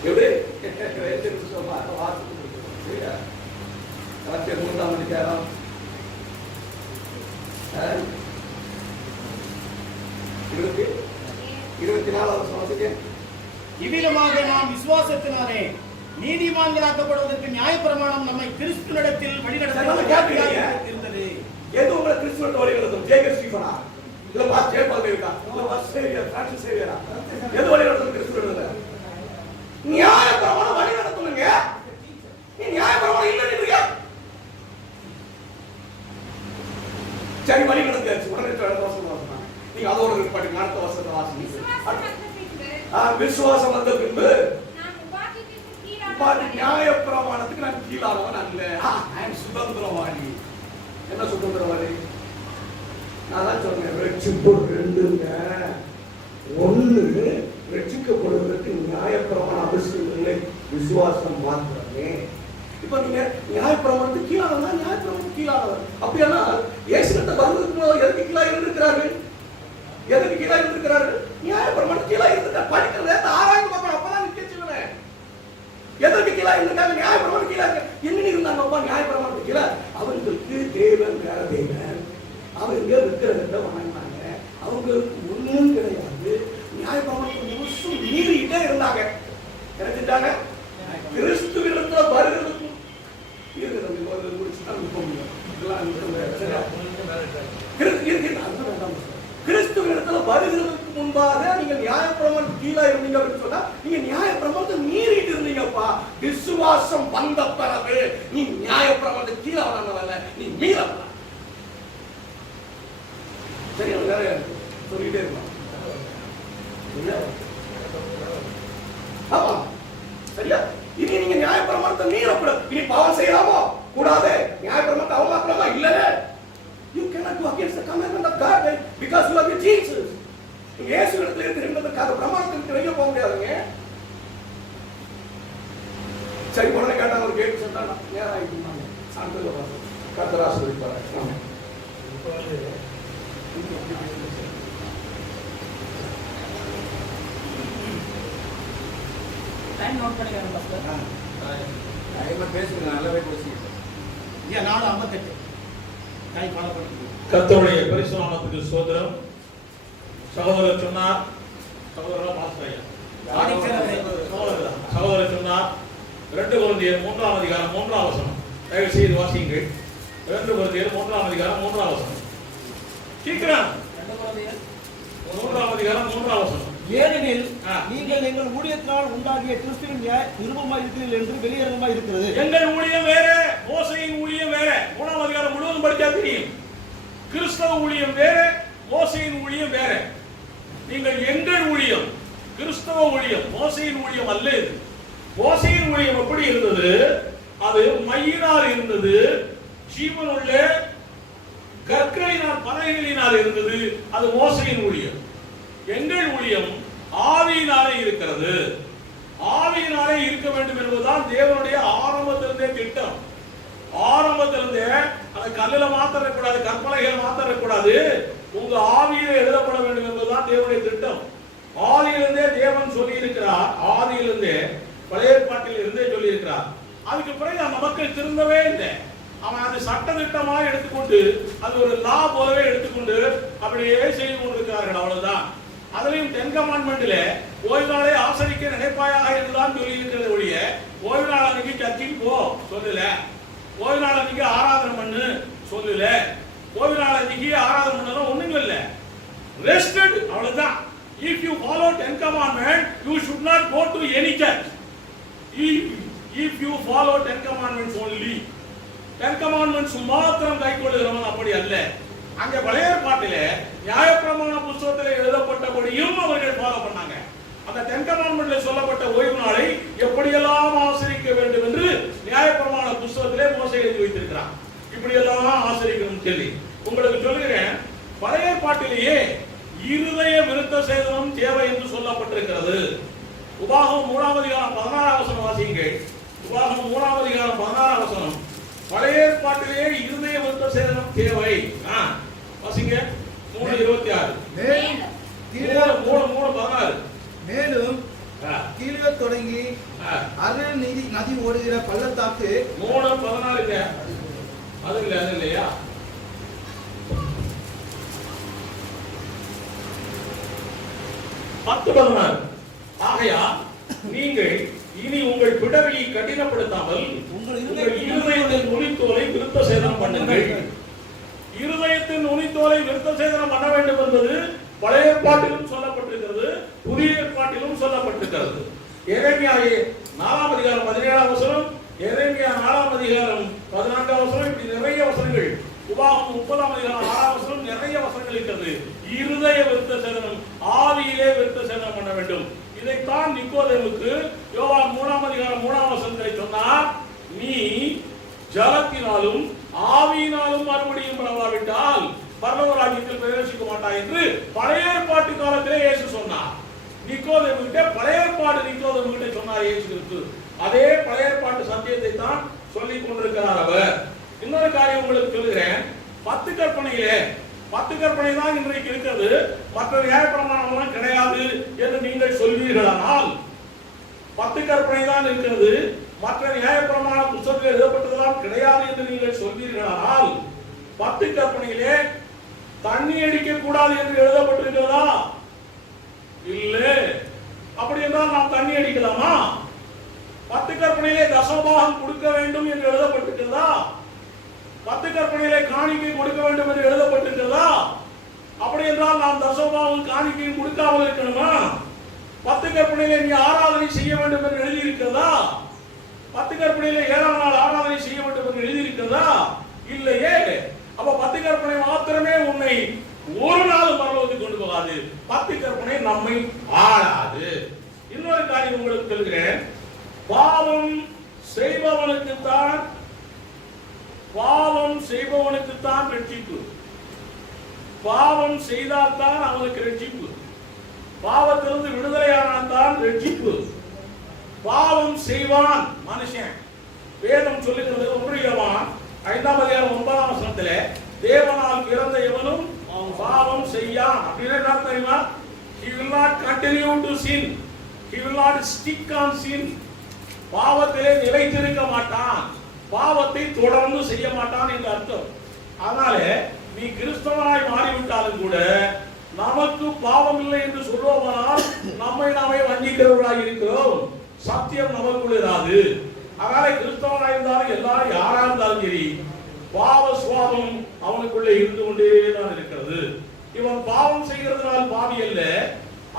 எப்படி களத்திற்கு 3ஆம் அதிகாரம் 24வது வசனம். இவ்விதமாக நாம் விசுவாசத்தினாலே நீதிமான்களாக்கப்படுவதற்கு நியாயப்பிரமாணம் நம்மை கிறிஸ்துவினிடத்தில் வழிநடத்தியிருந்தது. எது உங்களை கிறிஸ்துவினிடத்தில் வழிநடத்தும்? ஜேகர் ஸ்டீஃபனா? இல்ல பாஸ் ஜெயபால் இருக்கா? இல்ல பாஸ் சேவியர் பிரான்சிஸ் சேவியரா? எது வழிநடத்தும் கிறிஸ்துவினிடத்தில்? நியாயப்பிரமாணம் வழிநடத்துங்க. நீ நியாயப்பிரமாணம் இல்லைன்னு சரி வழி நடந்தாச்சு. உடனே வாசனம் நீங்க அதோட படிங்க. அடுத்த வசனத்தை வாசிங்க. விசுவாசம் வந்த பின்பு நியாயப்பிரமாணத்துக்கு நான் கீழானவன் அல்ல. சுதந்திரவாதி. என்ன சுதந்திரவாதி? நான் தான் சொன்னேன், ரட்சிப்பு 2ங்க. 1 ரட்சிக்கப்படுவதற்கு நியாயப்பிரமாணம் அவசியம் இல்லை, விசுவாசம் மாத்திரமே. இப்ப நீங்க நியாயப்பிரமாணத்துக்கு கீழானவனா? நியாயப்பிரமாணத்துக்கு கீழானவர். அப்படியானா இயேசுகிட்ட வருவதற்கு எதற்கு கீழாக இருந்திருக்கிறார்கள்? எதற்கு கீழாக இருந்திருக்கிறார்கள்? நியாயப்பிரமாணத்துக்கு கீழாக இருந்திருக்காங்க. படிக்கிறத ஆராய்ந்து பார்க்கணும். அப்பதான் நிச்சயம் சொல்லுவேன். எதற்கு கீழாக இருந்திருக்காங்க? நியாயப்பிரமாணத்துக்கு கீழாக என்ன இருந்தாங்க? அப்பா நியாயப்பிரமாணத்துக்கு கீழே அவங்களுக்கு தேவன் வேற தேவன். அவங்க விக்கிரகத்தை வணங்கினாங்க. அவங்களுக்கு ஒண்ணும் கிடையாது. நியாயப்பிரமாணத்துக்கு முழுசும் மீறிட்டே இருந்தாங்க. கிடைச்சிட்டாங்க. கிறிஸ்துவிடத்துல வருகிறதுக்கு கிறிஸ்துவிடத்துல வருகிறதுக்கு முன்பாக நீங்க நியாயப்பிரமாணத்துக்கு கீழே இருந்தீங்க அப்படின்னு சொன்னா நீங்க நியாயப்பிரமாணத்தை மீறிட்டு இருந்தீங்கப்பா. விசுவாசம் வந்த பிறகு நீ நியாயப்பிரமாணத்துக்கு கீழே வளர்ந்தவல்ல, நீ மீறல. சரி, வேற சொல்லிட்டே இருக்கலாம். ஆமா, சரியா? இனி நீங்க நியாயப்பிரமாணத்தை மீறக்கூடாது. இனி பாவம் செய்யலாமா? கூடாது. நியாயப்பிரமாணத்தை அவமாக்கலாமா? இல்ல. You cannot go against the commandment of God because you are with Jesus. இயேசுவிடத்தில் இருக்கிறதுக்காக பிரமாணத்துக்கு வெளியே போக முடியாதுங்க. சரி, உடனே கேட்டாங்க, ஒரு கேள்வி சொன்னாங்க, நேரம் ஆயிடுச்சு. சாந்தல வாசம் கர்த்தராசு இருப்பாரு. டைம் நோட் பண்ணிக்கோங்க பாஸ்டர். டைம் பேசுங்க, நல்லாவே பேசுங்க. 4:58 டைம் ஃபாலோ பண்ணுங்க. கர்த்தருடைய பரிசுத்த நாமத்துக்கு ஸ்தோத்திரம். சகோதரர் சொன்னார், சகோதரர் பாஸ்டர் ஐயா சகோதரர் சொன்னார் 2 கொரிந்தியர் 3ஆம் அதிகாரம் 3ஆம் வசனம். தயவு செய்து வாசியுங்கள். 2 கொரிந்தியர் 3ஆம் அதிகாரம் 3ஆம் வசனம். சீக்கிரம். 2 கொரிந்தியர் 3ஆம் அதிகாரம் 3ஆம் வசனம். ஏனெனில் நீங்கள் எங்கள் ஊழியத்தினால் உண்டாகிய கிறிஸ்துவின் நிருபமாய் இருக்கிறீர்கள் என்று வெளியரங்கமாய் இருக்கிறது. எங்கள் ஊழியம் வேற, மோசேயின் ஊழியம் வேற. 3ஆம் அதிகாரம் முழுவதும் படிச்சா தெரியும். கிறிஸ்தவ ஊழியம் வேற, மோசேயின் ஊழியம் வேற. நீங்கள் எங்கள் ஊழியம், கிறிஸ்தவ ஊழியம், மோசேயின் ஊழியம் அல்ல. இது மோசேயின் ஊழியம் எப்படி இருந்தது? அது மையினால் இருந்தது, ஜீவனுள்ள கற்களினால் பலகைகளினால் இருந்தது. அது மோசையின் ஊழியம். எங்கள் ஊழியம் ஆவியினாலே இருக்கிறது. ஆவியினாலே இருக்க வேண்டும் என்பதுதான் தேவனுடைய ஆரம்பத்திலிருந்தே திட்டம். ஆரம்பத்திலிருந்தே அந்த கல்லுல மாத்தரக்கூடாது, கற்பனைகள் மாத்தரக்கூடாது, உங்க ஆவியிலே எழுதப்பட வேண்டும் என்பதுதான் தேவனுடைய திட்டம். ஆதியிலிருந்தே தேவன் சொல்லி இருக்கிறார். ஆதியிலிருந்தே பழைய ஏற்பாட்டில் இருந்தே சொல்லி இருக்கிறார். அதுக்கு பிறகு அந்த மக்கள் திருந்தவே இல்லை. அவன் அது சட்டத்திட்டமாக எடுத்துக்கொண்டு அது ஒரு லா போலவே எடுத்துக்கொண்டு அப்படியே செய்து கொண்டிருக்கிறார்கள். அவ்வளவுதான். அதுலயும் 10 கமாண்ட்மெண்ட்ல ஓய்வு நாளை ஆசரிக்க நினைப்பாயாக என்றுதான் சொல்லி இருக்கிறது ஒழிய ஓய்வு நாள் அன்னைக்கு சர்ச்சுக்கு போ சொல்லல, ஓய்வு நாள் அன்னைக்கு ஆராதனை பண்ணு சொல்லல, ஓய்வு நாள் அன்னைக்கு ஆராதனை பண்ணலாம் ஒண்ணும் இல்ல. ரெஸ்டட், அவ்வளவுதான். If you follow 10 commandment, you should not go to any church. If you follow 10 commandments only, 10 commandments மாத்திரம் கைக்கொள்ளுகிறவன் அப்படி அல்ல. அங்க பழைய ஏற்பாட்டிலே நியாயப்பிரமாண புத்தகத்திலே எழுதப்பட்டபடியும் அவர்கள் ஃபாலோ பண்ணாங்க. அந்த 10 கமாண்ட்மெண்ட்ல சொல்லப்பட்ட ஓய்வு நாளை எப்படியெல்லாம் ஆசரிக்க வேண்டும் என்று நியாயப்பிரமாண புத்தகத்திலே மோசே எழுதி வைத்திருக்கிறான். இப்படியெல்லாம் ஆசரிக்கணும் சொல்லி உங்களுக்கு சொல்லுகிறேன். பழைய ஏற்பாட்டிலேயே இருதய விருத்த சேதனம் தேவை என்று சொல்லப்பட்டிருக்கிறது. உபாகமம் 3ஆம் அதிகாரம் 16ஆம் வசனம் வாசியுங்கள். உபாகமம் 3ஆம் அதிகாரம் 16ஆம் வசனம். பழைய ஏற்பாட்டிலே இருதய விருத்த சேதனம் தேவை. வாசிங்க 3:26. மேலும் கீழே தொடங்கி அருள் நதி ஓடுகிற பள்ளத்தாக்கு 3:14 அது இல்லையா? 10:16. ஆகையா நீங்கள் இனி உங்கள் பிடரியை கடினப்படுத்தாமல் உங்கள் இருதயத்தின் நுனித்தோலை விருத்த சேதனம் பண்ணுங்கள். இருதயத்தின் நுனித்தோலை விருத்த சேதனம் பண்ண வேண்டும் என்பது பழைய ஏற்பாட்டிலும் சொல்லப்பட்டிருக்கிறது, புதிய ஏற்பாட்டிலும் சொல்லப்பட்டிருக்கிறது. எரேமியா 4ஆம் அதிகாரம் 17ஆம் வசனம், எரேமியா 4ஆம் அதிகாரம் 14ஆம் வசனம், இப்படி நிறைய வசனங்கள். உபாகமம் 30ஆம் அதிகாரம் 6ஆம் வசனம் நிறைய வசனங்கள் இருக்கிறது. இருதய விருத்த சேதனம், ஆவியிலே விருத்த சேதனம் பண்ண வேண்டும். இதைத்தான் நிக்கோதேமுக்கு யோவான் 3ஆம் அதிகாரம் 3ஆம் வசனத்தை சொன்னார். நீ ஜலத்தினாலும் ஆவியினாலும் மறுபடியும் பிறவாவிட்டால் பரலோக ராஜ்யத்தில் பிரவேசிக்க மாட்டாய் என்று பழைய ஏற்பாட்டு காலத்திலே இயேசு சொன்னார். நிக்கோதேமு கிட்ட பழைய ஏற்பாடு நிக்கோதேமு கிட்ட சொன்னார் இயேசு கிறிஸ்து. அதே பழைய ஏற்பாட்டு சத்தியத்தை தான் சொல்லிக் கொண்டிருக்கிறார் அவர். இன்னொரு காரியம் உங்களுக்கு சொல்லுகிறேன். 10 கற்பனையிலே 10 கற்பனை தான் இன்றைக்கு இருக்கிறது, மற்ற நியாயப்பிரமாணம் எல்லாம் கிடையாது என்று நீங்கள் சொல்வீர்களானால், 10 கற்பனை தான் இருக்கிறது, மற்ற நியாயப்பிரமாண புத்தகத்தில் எழுதப்பட்டதெல்லாம் கிடையாது என்று நீங்கள் சொல்வீர்களானால், 10 கற்பனையிலே தண்ணி அடிக்க கூடாது என்று எழுதப்பட்டிருக்கிறதா? இல்லை. அப்படி என்றால் நாம் தண்ணி அடிக்கலாமா? 10 கற்பனையிலே தசமபாகம் கொடுக்க வேண்டும் என்று எழுதப்பட்டிருக்கிறதா? 10 கற்பனையிலே காணிக்கை கொடுக்க வேண்டும் என்று எழுதப்பட்டிருக்கிறதா? அப்படி என்றால் நாம் தசமபாகம் காணிக்கை கொடுக்காமல் இருக்கணுமா? 10 கற்பனையிலே நீ ஆராதனை செய்ய வேண்டும் என்று எழுதி இருக்கிறதா? 10 கற்பனையிலே 7ஆம் நாள் ஆராதனை செய்ய வேண்டும் என்று எழுதி இருக்கிறதா? இல்லையே. அப்ப 10 கற்பனை மாத்திரமே உன்னை ஒரு நாள் பரலோகத்துக்கு கொண்டு போகாது. 10 கற்பனை நம்மை ஆளாது. இன்னொரு காரியம் உங்களுக்கு சொல்கிறேன். பாவம் செய்பவனுக்குத்தான் ரட்சிப்பு. பாவம் செய்தால்தான் அவனுக்கு ரட்சிப்பு. பாவத்திலிருந்து விடுதலையானால் தான் ரட்சிப்பு. பாவம் செய்வான் மனுஷன். வேதம் சொல்லுகிறது 1 யோவான் 5ஆம் அதிகாரம் 9ஆம் வசனத்திலே தேவனால் பிறந்த எவனும் பாவம் செய்யான். அப்படின்னா என்ன தெரியுமா? He will not continue to sin. He will not stick on sin. பாவத்திலே நிலைத்திருக்க மாட்டான், பாவத்தை தொடர்ந்து செய்ய மாட்டான் என்று அர்த்தம். அதனால நீ கிறிஸ்தவனாய் மாறிவிட்டாலும் கூட நமக்கு பாவம் இல்லை என்று சொல்லுவோமானால் நம்மை நாமே வஞ்சிக்கிறவர்களாக இருக்கிறோம். சத்தியம் நமக்குள் இராது. அதனால கிறிஸ்தவனாய் இருந்தாலும் எல்லாரும் யாரா இருந்தாலும் சரி பாவ சுவாபம் அவனுக்குள்ளே இருந்து கொண்டே தான் இருக்கிறது. இவன் பாவம் செய்கிறதுனால் பாவி அல்ல,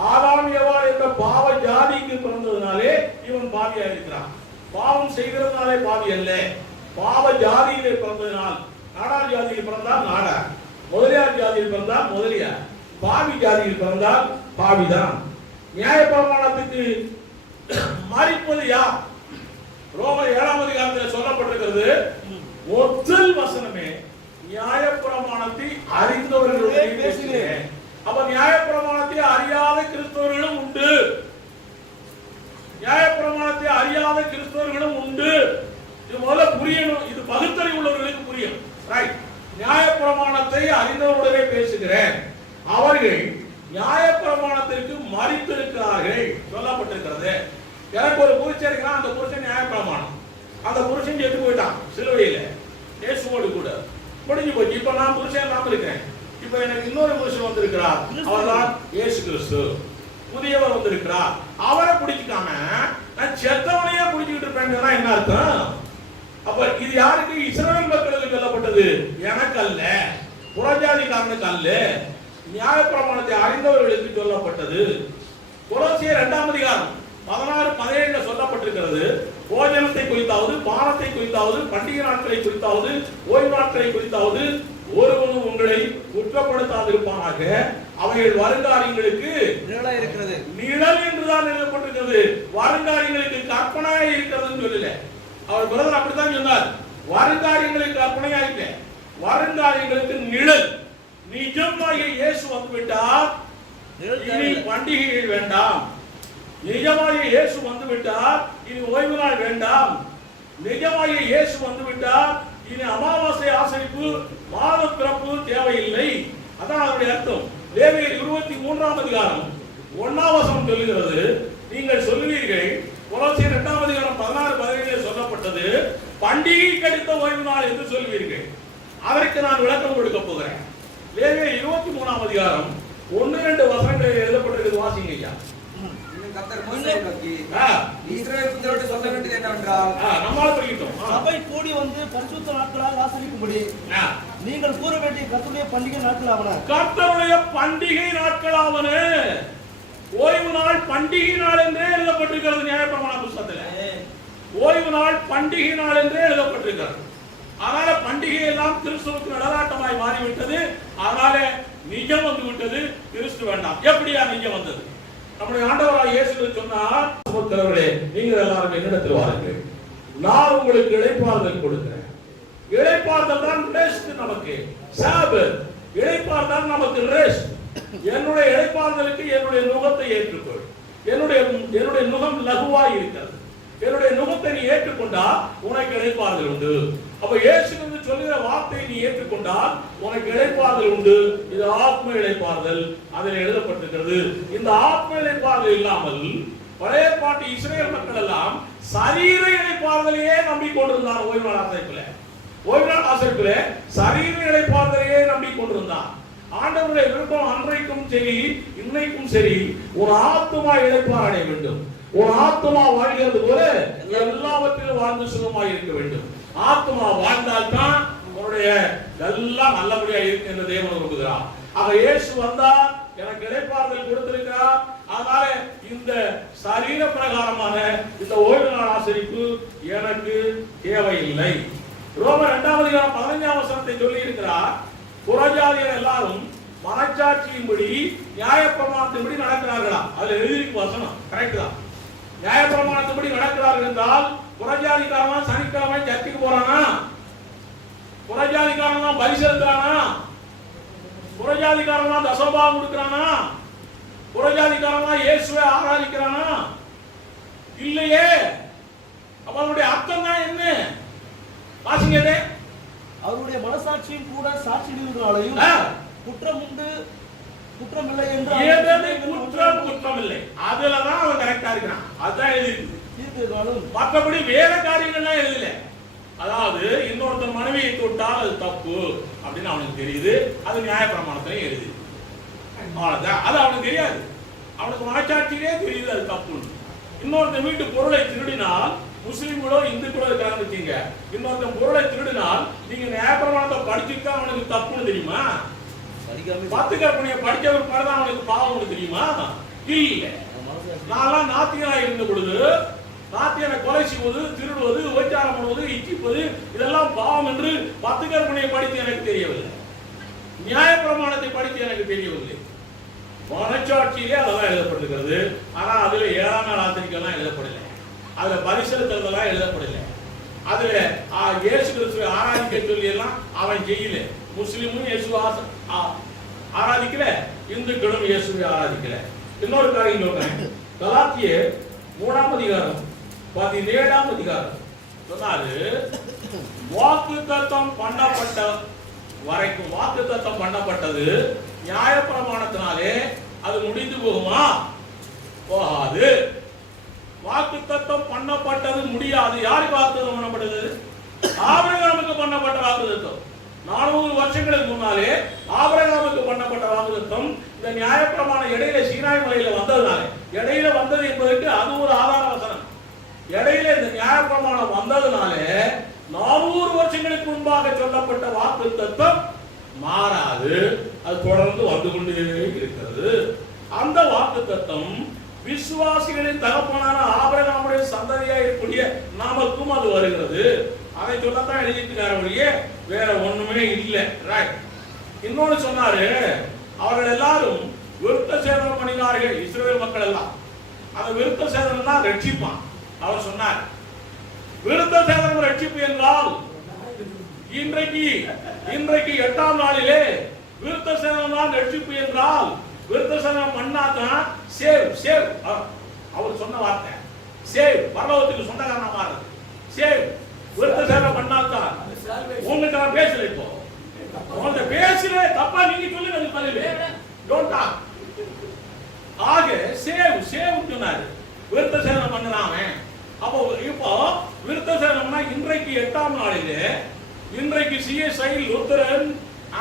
ஆதாம் ஏவாள் என்ற பாவ ஜாதிக்கு பிறந்ததுனாலே இவன் பாவியா இருக்கிறான். பாவம் செய்கிறதுனாலே பாவி அல்ல, பாவ ஜாதியிலே பிறந்ததினால். நாடார் ஜாதியில் பிறந்தால் நாடார், முதலியார் ஜாதியில் பிறந்தால் முதலியார், பாவி ஜாதியில் பிறந்தால் பாவிதான். நியாயப்பிரமாணத்துக்கு மறிப்பது யார்? ரோமர் 7ஆம் அதிகாரத்தில் சொல்லப்பட்டிருக்கிறது. முதல் வசனமே அறிந்தவர்களுடைய பேசுகிறேன். அப்ப நியாயப்பிரமாணத்தை அறியாத கிறிஸ்தவர்களும் உண்டு. நியாயப்பிரமாணத்தை அறியாத கிறிஸ்தவர்களும் உண்டு. இது முதல்ல புரியணும். இது பகுத்தறிவு உள்ளவர்களுக்கு புரியும். ரைட். நியாயப்பிரமாணத்தை அறிந்தவர்களுடைய பேசுகிறேன். அவர்கள் நியாயப்பிரமாணத்திற்கு மரித்திருக்கிறார்கள் சொல்லப்பட்டிருக்கிறது. எனக்கு ஒரு புருஷன் இருக்கிறான். அந்த புருஷன் நியாயப்பிரமாணம். அந்த புருஷன் செத்து போயிட்டான் சிலுவையில இயேசுவோடு கூட. முடிஞ்சு போச்சு. இப்ப நான் புருஷன் இல்லாம இருக்கேன். இப்ப எனக்கு இன்னொரு புருஷன் வந்திருக்கிறார். அவர்தான் இயேசு கிறிஸ்து. புதியவர் வந்திருக்கிறார். அவரை பிடிச்சிக்காம நான் செத்தவனையே பிடிச்சிக்கிட்டு இருப்பேன். என்ன அர்த்தம்? அப்ப இது யாருக்கு? இஸ்ரவேல் மக்களுக்கு சொல்லப்பட்டது, எனக்கு அல்ல, புறஜாதிக்காரனுக்கு அல்ல. நியாயப்பிரமாணத்தை அறிந்தவர்களுக்கு சொல்லப்பட்டது. கொலோசியர் 2ஆம் அதிகாரம் 16-17 சொல்லப்பட்டிருக்கிறது. போஜனத்தை குறித்தாவது, பானத்தை குறித்தாவது, பண்டிகை நாட்களை குறித்தாவது, ஓய்வு நாட்களை குறித்தாவது ஒருவனும் உங்களை குற்றப்படுத்தாதிருப்பானாக. அவைகள் வருங்காரியங்களுக்கு நிழலா இருக்கிறது. நிழல் என்றுதான் எழுதப்பட்டிருக்கிறது. வருங்காரியங்களுக்கு கற்பனையா இருக்கிறதுன்னு சொல்லல. அவர் பிரதர் அப்படித்தான் சொன்னார். வருங்காரியங்களுக்கு கற்பனையா இல்லை, வருங்காரியங்களுக்கு நிழல். நிஜமாகிய இயேசு வந்துவிட்டார். இனி பண்டிகைகள் வேண்டாம். நிஜமாகிய இயேசு வந்துவிட்டார். இனி ஓய்வு நாள் வேண்டாம். நிஜமாகிய இயேசு வந்துவிட்டார். இனி அமாவாசை ஆசரிப்பு, மாத பிறப்பு தேவையில்லை. அதான் அவருடைய அர்த்தம். லேவியர் 23ஆம் அதிகாரம் 1ஆம் வசனம் சொல்லுகிறது, நீங்கள் சொல்லுவீர்கள். கொலோசியர் 2ஆம் அதிகாரம் 16-17 சொல்லப்பட்டது பண்டிகை கழித்த ஓய்வு நாள் என்று சொல்லுவீர்கள். அதற்கு நான் விளக்கம் கொடுக்க போகிறேன். லேவியர் 23ஆம் அதிகாரம் 1-2 வசனங்களில் எழுதப்பட்டிருக்கிறது. வாசிங்க ஐயா. கர்த்தர் மோசேயை நோக்கி, இஸ்ரவேல் புத்திரரோடு சொல்ல வேண்டியது என்னவென்றால், நம்மால படிக்கட்டும். சபை கூடி வந்து பரிசுத்த நாட்களாக ஆசரிக்கும்படி நீங்கள் கூற வேண்டிய கர்த்தருடைய பண்டிகை நாட்களாவன. கர்த்தருடைய பண்டிகை நாட்களாவன. ஓய்வு நாள் பண்டிகை நாள் என்றே எழுதப்பட்டிருக்கிறது நியாயப்பிரமாண புத்தகத்தில். ஓய்வு நாள் பண்டிகை நாள் என்றே எழுதப்பட்டிருக்கிறது. அதனால பண்டிகை எல்லாம் கிறிஸ்துவுக்கு நடராட்டமாய் மாறிவிட்டது. அதனால நிஜம் வந்து விட்டது, கிறிஸ்து வேண்டாம். எப்படியா நிஜம் வந்தது? நம்முடைய ஆண்டவராகிய இயேசு சொன்னார், சகோதரர்களே, நீங்கள் எல்லாரும் என்னிடத்தில் வாருங்கள், நான் உங்களுக்கு இளைப்பாறுதல் கொடுக்கிறேன். இளைப்பாறுதல் தான் ரெஸ்ட். நமக்கு சாபத் இளைப்பாறுதல் நமக்கு ரெஸ்ட். என்னுடைய இளைப்பாறுதலுக்கு என்னுடைய நுகத்தை ஏற்றுக்கொள். என்னுடைய நுகம் லகுவாய் இருக்கிறது. என்னுடைய நுகத்தை நீ ஏற்றுக்கொண்டா உனக்கு இளைப்பாறுதல் உண்டு. அப்ப இயேசு சொல்லுகிற வார்த்தையை நீ ஏற்றுக்கொண்டால் உனக்கு இளைப்பாறுதல் உண்டு. இது ஆத்ம இளைப்பாறுதல் அதில் எழுதப்பட்டிருக்கிறது. இந்த ஆத்ம இளைப்பாறுதல் இல்லாமல் பழைய பாட்டு இஸ்ரவேல் மக்கள் எல்லாம் சரீர இளைப்பாறுதலையே நம்பிக்கொண்டிருந்தார். ஓய்வு நாள் ஆசரிப்பிலே சரீர இளைப்பாறுதலையே நம்பிக்கொண்டிருந்தார். ஆண்டவருடைய விருப்பம் அன்றைக்கும் சரி இன்னைக்கும் சரி ஒரு ஆத்மா இளைப்பாற அடைய வேண்டும். ஒரு ஆத்மா வாழ்கிறது போல எல்லாவற்றிலும் வாழ்ந்து சுகமாய் இருக்க வேண்டும். ஆத்மா வாழ்ந்தால்தான் உன்னுடைய எல்லாம் நல்லபடியா இருக்கு என்று தேவன் விரும்புகிறார். ஆக இயேசு வந்தார், எனக்கு இளைப்பாறுதல் கொடுத்திருக்கிறார். அதனால இந்த சரீர பிரகாரமான இந்த ஓய்வு நாள் ஆசரிப்பு எனக்கு தேவையில்லை. ரோமர் 2ஆம் அதிகாரம் 15ஆம் வசனத்தை சொல்லி இருக்கிறார், புறஜாதியர் எல்லாரும் மனச்சாட்சியின்படி நியாயப்பிரமாணத்தின்படி நடக்கிறார்களா? அதுல எழுதியிருக்கு வசனம். கரெக்ட் தான். நியாயப்பிரமாணத்தின்படி நடக்கிறார்கள் என்றால் புறஜாதிக்காரன் சனிக்கிழமை சர்ச்சுக்கு போறானா? புறஜாதிக்காரன் பலி செலுத்துறானா? புறஜாதிக்காரன் தசமபாகம் கொடுக்கிறானா? புறஜாதிக்காரன் இயேசுவை ஆராதிக்கிறானா? இல்லையே. அப்ப அவருடைய அர்த்தம் தான் என்ன? வாசிங்கதே. அவருடைய மனசாட்சியும் கூட சாட்சியினாலையும் குற்றம் உண்டு குற்றம் இல்லை என்று குற்றம் இல்லை. அதுலதான் அவன் கரெக்டா இருக்கிறான். அதான் எழுதிருக்கு. மற்றபடி வேற காரியங்கள்லாம் எழுதல. அதாவது இன்னொருத்தர் மனைவியை தொட்டால் அது தப்பு அப்படின்னு அவனுக்கு தெரியுது. அது நியாயப்பிரமாணத்திலே எழுது. அது அவனுக்கு தெரியாது. அவனுக்கு மனச்சாட்சியிலே தெரியுது அது தப்பு. இன்னொருத்தர் வீட்டு பொருளை திருடினால், முஸ்லிம்களோ இந்துக்களோ இருக்காங்க, இன்னொருத்தன் பொருளை திருடினால் நீங்க நியாயப்பிரமாணத்தை படிச்சுட்டா அவனுக்கு தப்புன்னு தெரியுமா? 10 கற்பனையை படிச்சவர் பிறகு அவனுக்கு பாவம் தெரியுமா? இல்ல. நான் நாத்திகனா இருந்த பொழுது நாத்தியனை கொலை செய்வது, திருடுவது, உபச்சாரம் பண்ணுவது, இச்சிப்பது இதெல்லாம் பாவம் என்று 10 கற்பனையை படித்து எனக்கு தெரியவில்லை. நியாயப்பிரமாணத்தை படித்து எனக்கு தெரியவில்லை. மனச்சாட்சியிலே அதெல்லாம் எழுதப்பட்டிருக்கிறது. ஆனா அதுல 7ஆம் நாள் ஆசரிக்கெல்லாம் எழுதப்படலை. அதுல பரிசெலுத்தலாம் எழுதப்படலை. அதுல இயேசு கிறிஸ்துவை ஆராதிக்க சொல்லி எல்லாம் அவன் செய்யல. முஸ்லிமும் இயேசுவை ஆராதிக்கல, இந்துக்களும் இயேசுவை ஆராதிக்கல. இன்னொரு காரியம் சொல்றேன். கலாத்தியர் 3ஆம் அதிகாரம் 17ஆம் அதிகாரம் சொன்னாரு, வாக்குத்தத்தம் பண்ணப்பட்ட வரைக்கும், வாக்குத்தத்தம் பண்ணப்பட்டது நியாயப்பிரமாணத்தினாலே அது முடிந்து போகுமா? போகாது. வாக்குத்தத்தம் பண்ணப்பட்டது முடியாது. யாருக்கு வாக்குத்தத்தம் பண்ணப்பட்டது? ஆபிரகாமுக்கு பண்ணப்பட்ட வாக்குத்தத்தம். 400 வருஷங்களுக்கு முன்னாலே ஆபிரகாமுக்கு பண்ணப்பட்ட வாக்குத்தத்தம் இந்த நியாயப்பிரமாணம் இடையில சீனாய் மலையில வந்ததுனால, இடையில வந்தது என்பதற்கு அது ஒரு ஆதார வசனம். இடையில இந்த நியாயப்பிரமாணம் வந்ததுனால 400 வருஷங்களுக்கு முன்பாக சொல்லப்பட்ட வாக்குத்தத்தம் மாறாது, அது தொடர்ந்து வந்து கொண்டே இருக்கிறது. அந்த வாக்குத்தத்தம் விசுவாசிகளின் தகப்பனான ஆபிரகாமுடைய சந்ததியா இருக்கக்கூடிய நமக்கும் அது வருகிறது. அதை சொல்லத்தான் எழுதிட்டு வேற ஒண்ணுமே இல்லை. இன்னொன்னு சொன்னாரு, அவர்கள் எல்லாரும் விருத்த சேதனம் பண்ணினார்கள், இஸ்ரவேல் மக்கள் எல்லாம். அந்த விருத்த சேதனம் தான் ரட்சிப்பான். அவர் சொன்னார், விருத்த சேதனம் ரட்சிப்பு என்றால் இன்றைக்கு 8ஆம் நாளிலே விருத்த சேதனம் தான் ரட்சிப்பு என்றால், விருத்த சேதனம் பண்ணாதான் சேவ். அவர் சொன்ன வார்த்தை சேவ், பரலோகத்துக்கு சொந்தக்காரனா மாறுது. சேவ் விருத்த சேதனம் பண்ணாதான். உங்களுக்கு நான் பேசல, இப்போ உங்க பேசல தப்பா நீங்க சொல்லுங்க, அது பதில் டோன்ட் டாக். ஆக சேவ் சொன்னாரு, விருத்த சேதனம் பண்ணலாம. அப்போ இப்போ விருத்த சேதனம்னா இன்றைக்கு 8ஆம் நாளிலே, இன்றைக்கு சிஎஸ்ஐ, லுத்தரன்,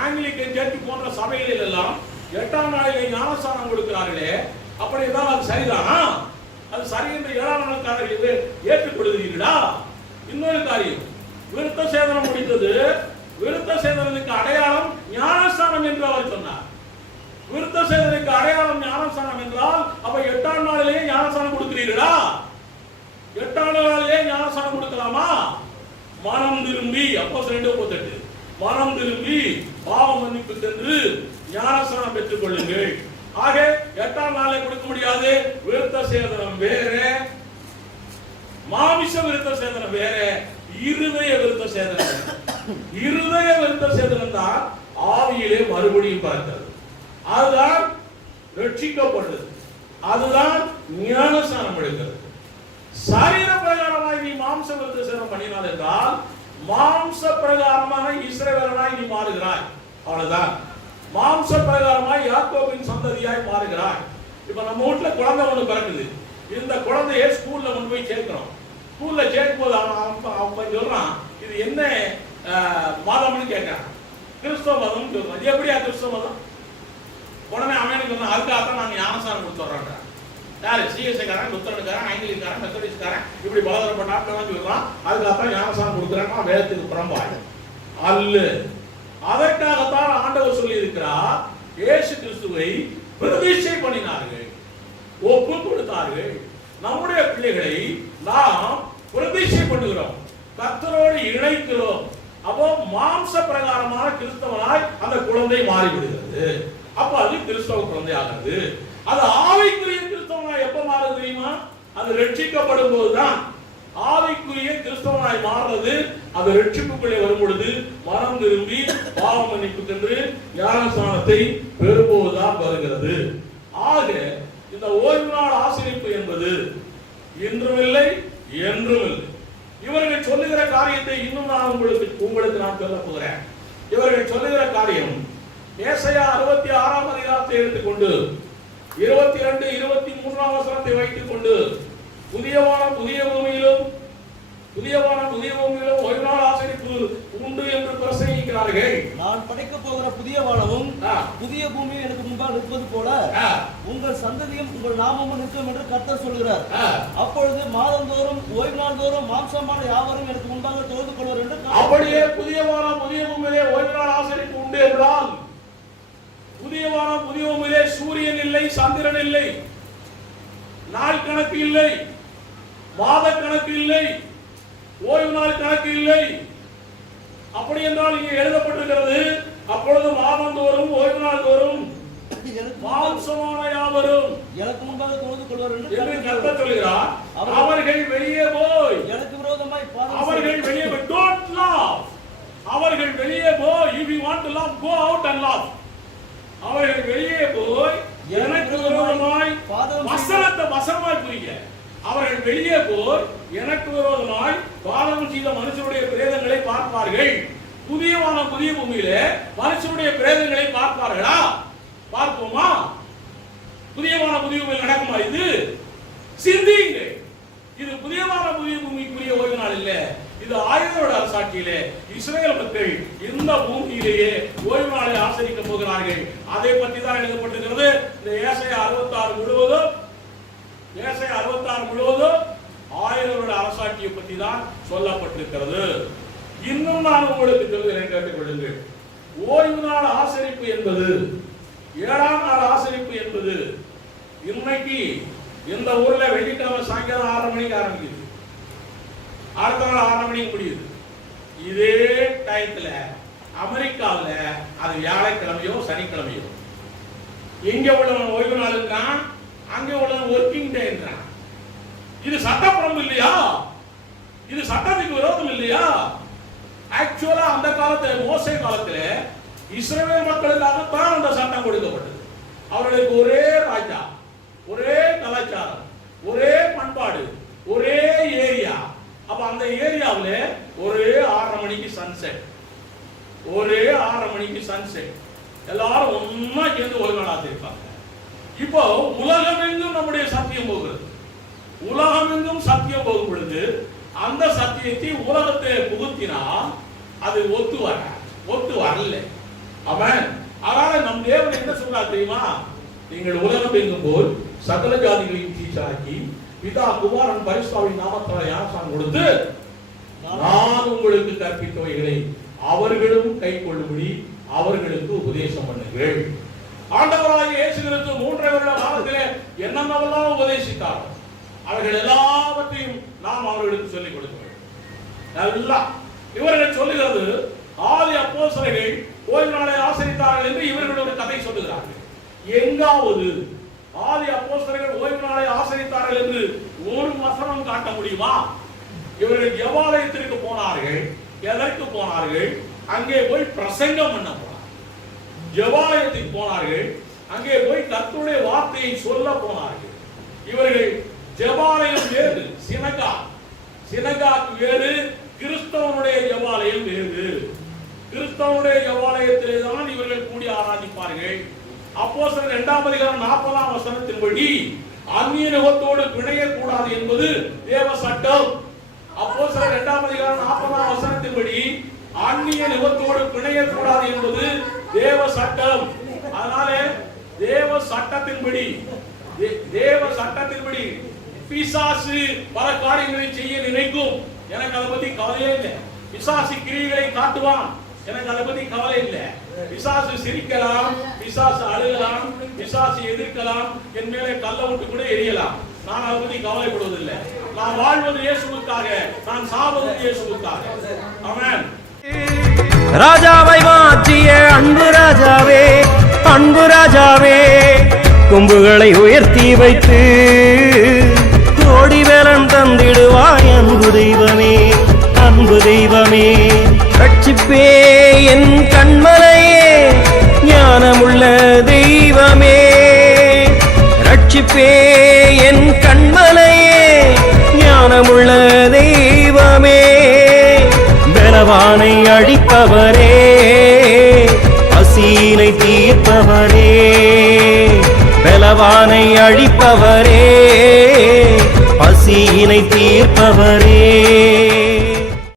ஆங்கிலிக்கன் சர்ச் போன்ற சபைகளில் எல்லாம் 8ஆம் நாளிலே ஞானஸ்தானம் கொடுக்கிறார்களே, அப்படி இருந்தால் அது சரிதானா? அது சரி என்று 7ஆம் நாளுக்காரர்கள் ஏற்றுக்கொள்கிறீர்களா? இன்னொரு காரியம், விருத்த சேதனம் முடிந்தது. விருத்த சேதனத்துக்கு அடையாளம் ஞானஸ்தானம் என்று அவர் சொன்னார். விருத்த சேதனத்துக்கு அடையாளம் ஞானஸ்தானம் என்றால் அப்ப 8ஆம் நாளிலேயே ஞானஸ்தானம் கொடுக்கிறீர்களா? 8ஆம் நாளிலே ஞானஸ்தானம் கொடுக்கலாமா? மனம் திரும்பி, அப்போஸ்தலர் 2:38, மனம் திரும்பி பாவ மன்னிப்பு சென்று ஞானஸ்தானம் பெற்றுக் கொள்ளுங்கள். ஆக 8ஆம் நாளை கொடுக்க முடியாது. விருத்த சேதனம் வேற, மாமிச விருத்த சேதனம் வேற, இருதய விருத்த சேதனம். இருதய விருத்த சேதனம் தான் ஆவியிலே மறுபடியும் பிறக்கிறது. அதுதான் ரட்சிக்கப்படுது, அதுதான் ஞானஸ்தானம் எடுக்கிறது. சரீர பிரகாரமாய் நீ மாம்ச விருத்த சேதனம் பண்ணினால் என்றால் மாம்ச பிரகாரமாக இஸ்ரவேலனாய் நீ மாறுகிறாய், அவ்வளவுதான். மாம்ச பிரகாரமாய் யாக்கோபின் சந்ததியாய் மாறுகிறாய். இப்ப நம்ம வீட்டுல குழந்தை ஒண்ணு பிறக்குது. இந்த குழந்தைய ஸ்கூல்ல கொண்டு போய் சேர்க்கிறோம். ஸ்கூல்ல சேர்க்கும் போது அவன் சொல்றான், இது என்ன மதம்னு கேட்கிறான். கிறிஸ்தவ மதம் சொல்றான். எப்படியா கிறிஸ்தவ மதம்? உடனே அவன் சொன்னான், அதுக்காகத்தான் நாங்க ஞானஸ்தானம் கொடுத்துறோம். யாரு? சிஎஸ்ஐக்காரன், லுத்தரனுக்காரன், ஆங்கிலிக்காரன், மெத்தடிஸ்ட்காரன், இப்படி பலதரப்பட்ட ஆட்கள் சொல்றான். அதுக்காகத்தான் ஞானஸ்தானம் கொடுக்குறாங்க. வேதத்துக்கு புறம்பாய் அல்ல. அதற்காகத்தான் ஆண்டவர் சொல்லி இருக்கிறார், இயேசு கிறிஸ்துவை பிரதிஷ்டை பண்ணினார்கள், ஒப்பு கொடுத்தார்கள். நம்முடைய பிள்ளைகளை நாம் பிரதிஷ்டை பண்ணுகிறோம், கர்த்தரோடு இணைக்கிறோம். அப்போ மாம்ச பிரகாரமான கிறிஸ்தவனாய் அந்த குழந்தை மாறிவிடுகிறது. அப்ப அது கிறிஸ்தவ குழந்தை ஆகிறது. அது ஆவிக்குரிய கிறிஸ்தவனாய் எப்ப மாறுது தெரியுமா? அது ரட்சிக்கப்படும் போதுதான். ஆவிக்குரிய கிறிஸ்தவனாய் மாறுறது அது ரட்சிப்புக்குள்ளே வரும் பொழுது மனம் திரும்பி பாவ மன்னிப்பு சென்று ஞானஸ்தானத்தை பெறும்போதுதான் வருகிறது. ஆக இந்த ஓய்வு நாள் ஆசரிப்பு என்பது இன்றும் இல்லை, என்றும் இல்லை. இவர்கள் சொல்லுகிற காரியத்தை இன்னும் நான் உங்களுக்கு நான் சொல்ல போகிறேன். இவர்கள் சொல்லுகிற காரியம் ஏசாயா 66ஆம் அதிகாரத்தை எடுத்துக்கொண்டு 22, 23ஆம் வசனத்தை வைத்துக் கொண்டு புதிய வானம் புதிய பூமியிலும் ஓய்வு நாள் ஆசரிப்பு உண்டு என்று பிரசங்கிக்கிறார்கள். நான் படைக்க போகிற புதிய வானமும் புதிய பூமியும் எனக்கு முன்பாக நிற்பது போல உங்கள் சந்ததியும் உங்கள் நாமமும் நிற்கும் என்று கர்த்தர் சொல்கிறார். அப்பொழுது மாதந்தோறும் ஓய்வு நாள் தோறும் மாம்சமான யாவரும் எனக்கு முன்பாக தொழுது கொள்வார் என்று. அப்படியே புதிய வானம் புதிய பூமியிலே ஓய்வு நாள் ஆசரிப்பு உண்டு என்றால், புதிய வானம் புதிய பூமியிலே சூரியன் இல்லை, சந்திரன் இல்லை, நாள் கணக்கு இல்லை, மாத கணக்கு இல்லை, ஓய்வு நாள் கணக்கு இல்லை. அப்படி என்றால் இங்கே எழுதப்பட்டிருக்கிறது, அப்பொழுது மாதந்தோறும் ஓய்வு நாள் தோறும் மாம்சமான யாவரும் எனக்கு முன்பாக தொழுது கொள்வார் என்று கர்த்தர் சொல்கிறார். அவர்கள் வெளியே போய் எனக்கு விரோதமாய் அவர்கள் வெளியே போய், don't laugh. அவர்கள் வெளியே போய், if you want to laugh, go out and laugh. அவர்கள் வெளியே போய் எனக்கு விரோதமாய் வசனமாய் புரியுங்க. அவர்கள் வெளியே போய் எனக்கு விரோதமாய் பாதகம் செய்த மனுஷனுடைய பிரேதங்களை பார்ப்பார்கள். புதிய பூமியிலே மனுஷனுடைய பிரேதங்களை பார்ப்பார்களா? பார்ப்போமா? புதிய பூமியில் நடக்குமா? இது சிந்திங்க. இது புதிய பூமிக்குரிய ஓய்வு நாள் இல்ல. இது ஆயுதோட அரசாட்சியிலே இஸ்ரேல் மக்கள் இந்த பூமியிலேயே ஓய்வு நாளை ஆசரிக்க போகிறார்கள். அதை பற்றி தான் எழுதப்பட்டிருக்கிறது. இந்த ஏசாயா 66 முழுவதும் ஆயுதோட அரசாட்சியை பற்றி தான் சொல்லப்பட்டிருக்கிறது. இன்னும் நான் உங்களுக்கு சொல்கிறேன், கேட்டுக்கொள்ளுங்கள். ஓய்வு நாள் ஆசரிப்பு என்பது, 7ஆம் நாள் ஆசரிப்பு என்பது இன்னைக்கு இந்த ஊர்ல வெள்ளிக்கிழமை சாயங்காலம் 6:30 மணிக்கு ஆரம்பிக்குது. அடுத்த நாள் 6:30 மணிக்கு முடியுது. இதே டயத்துல அமெரிக்காவில் அது வியாழக்கிழமையோ சனிக்கிழமையோ. இங்க உள்ளவன் ஓய்வு நாளுன்றான், அங்க உள்ளவன் ஒர்க்கிங் டேன்றான். இது சட்டப்புறம் இல்லையா? இது சட்டத்துக்கு விரோதம் இல்லையா? ஆக்சுவலா அந்த காலத்துல, மோசே காலத்துல இஸ்ரவேல் மக்களுக்காகத்தான் அந்த சட்டம் கொடுக்கப்பட்டது. அவர்களுக்கு ஒரே ராஜா, ஒரே கலாச்சாரம், ஒரே பண்பாடு, ஒரே ஏரியா. அப்ப அந்த ஏரியாவில் ஒரே 6:30 மணிக்கு சன்செட், ஒரே 6:30 மணிக்கு சன்செட். எல்லாரும் ஒன்னா சேர்ந்து ஓய்வு நாள் ஆசரிப்பாங்க. இப்போ உலகமெங்கும் நம்முடைய சத்தியம் போகிறது. உலகமெங்கும் சத்தியம் போகும் பொழுது அந்த சத்தியத்தை உலகத்தை புகுத்தினா அது ஒத்து வரல. அவன் அதனால நம் தேவன் என்ன சொல்றார் தெரியுமா? நீங்கள் உலகம் எங்கும் போல் சகல ஜாதிகளையும் சீஷராக்கி பிதா குமாரன் பரிசுத்தாவின் நாமத்தால் ஞானஸ்நானம் கொடுத்து நான் உங்களுக்கு கற்பித்தவைகளை அவர்களும் கை கொள்ளும்படி அவர்களுக்கு உபதேசம் பண்ணுங்கள். ஆண்டவராகிய இயேசு கிறிஸ்து 3 வருட காலத்திலே என்னென்னவெல்லாம் உபதேசித்தார் அவர்கள் எல்லாவற்றையும் நாம் அவர்களுக்கு சொல்லிக் கொடுக்க வேண்டும். நல்லா இவர்கள் சொல்லுகிறது, ஆதி அப்போஸ்தலர்கள் ஓய்வு நாளை ஆசரித்தார்கள் என்று இவர்களுடைய கதை சொல்லுகிறார்கள். எங்காவது ஆதி அப்போஸ்தலர்கள் ஓய்வு நாளை ஆசரித்தார்கள் என்று ஒரு வசனம் காட்ட முடியுமா? இவர்கள் ஜெபாலயத்திற்கு போனார்கள். எதற்கு போனார்கள்? அங்கே போய் பிரசங்கம் பண்ண போனார்கள். ஜெபாலயத்துக்கு போனார்கள். அங்கே போய் கர்த்தருடைய வார்த்தையை சொல்ல போனார்கள். இவர்கள் ஜெபாலயம் வேறு, சினகாக் வேறு, கிறிஸ்தவனுடைய ஜெபாலயம் வேறு. கிறிஸ்தவனுடைய ஜெபாலயத்திலே தான் இவர்கள் கூடி ஆராதிப்பார்கள். அப்போஸ்தலர் 2ஆம் அதிகாரம் 40ஆம் வசனத்தின்படி அந்நிய நுகத்தோடு பிணையக்கூடாது என்பது தேவ சட்டம். அப்போஸ்தலர் 2ஆம் அதிகாரம் 40ஆம் வசனத்தின்படி அந்நிய நுகத்தோடு பிணையக்கூடாது என்பது தேவ சட்டம். அதனால தேவ சட்டத்தின்படி பிசாசு பல காரியங்களை செய்ய நினைக்கும். எனக்கு அதை பத்தி கவலையே இல்லை. பிசாசு கிரியைகளை காட்டுவான், எனக்கு அதை பத்தி கவலை இல்லை. பிசாசு சிரிக்கலாம், பிசாசு அழுகலாம், பிசாசு எதிர்க்கலாம், என் மேலே கல்ல விட்டு கூட எரியலாம். நான் அதை பத்தி கவலைப்படுவதில்லை. நான் வாழ்வது இயேசுவுக்காக, நான் சாவது இயேசுவுக்காக. ஆமென். ராஜாவை மாற்றிய அன்பு ராஜாவே, அன்பு ராஜாவே, கொம்புகளை உயர்த்தி வைத்து கோடி வேலன் தந்திடுவாய் அன்பு தெய்வமே, அன்பு தெய்வமே. ரட்சிப்பே என் கண்மலையே, ஞானமுள்ள தெய்வமே. ரட்சிப்பே என் கண்மலையே, ஞானமுள்ள தெய்வமே. பலவானை அழிப்பவரே, பசியினை தீர்ப்பவரே. பலவானை அழிப்பவரே, பசியினை தீர்ப்பவரே.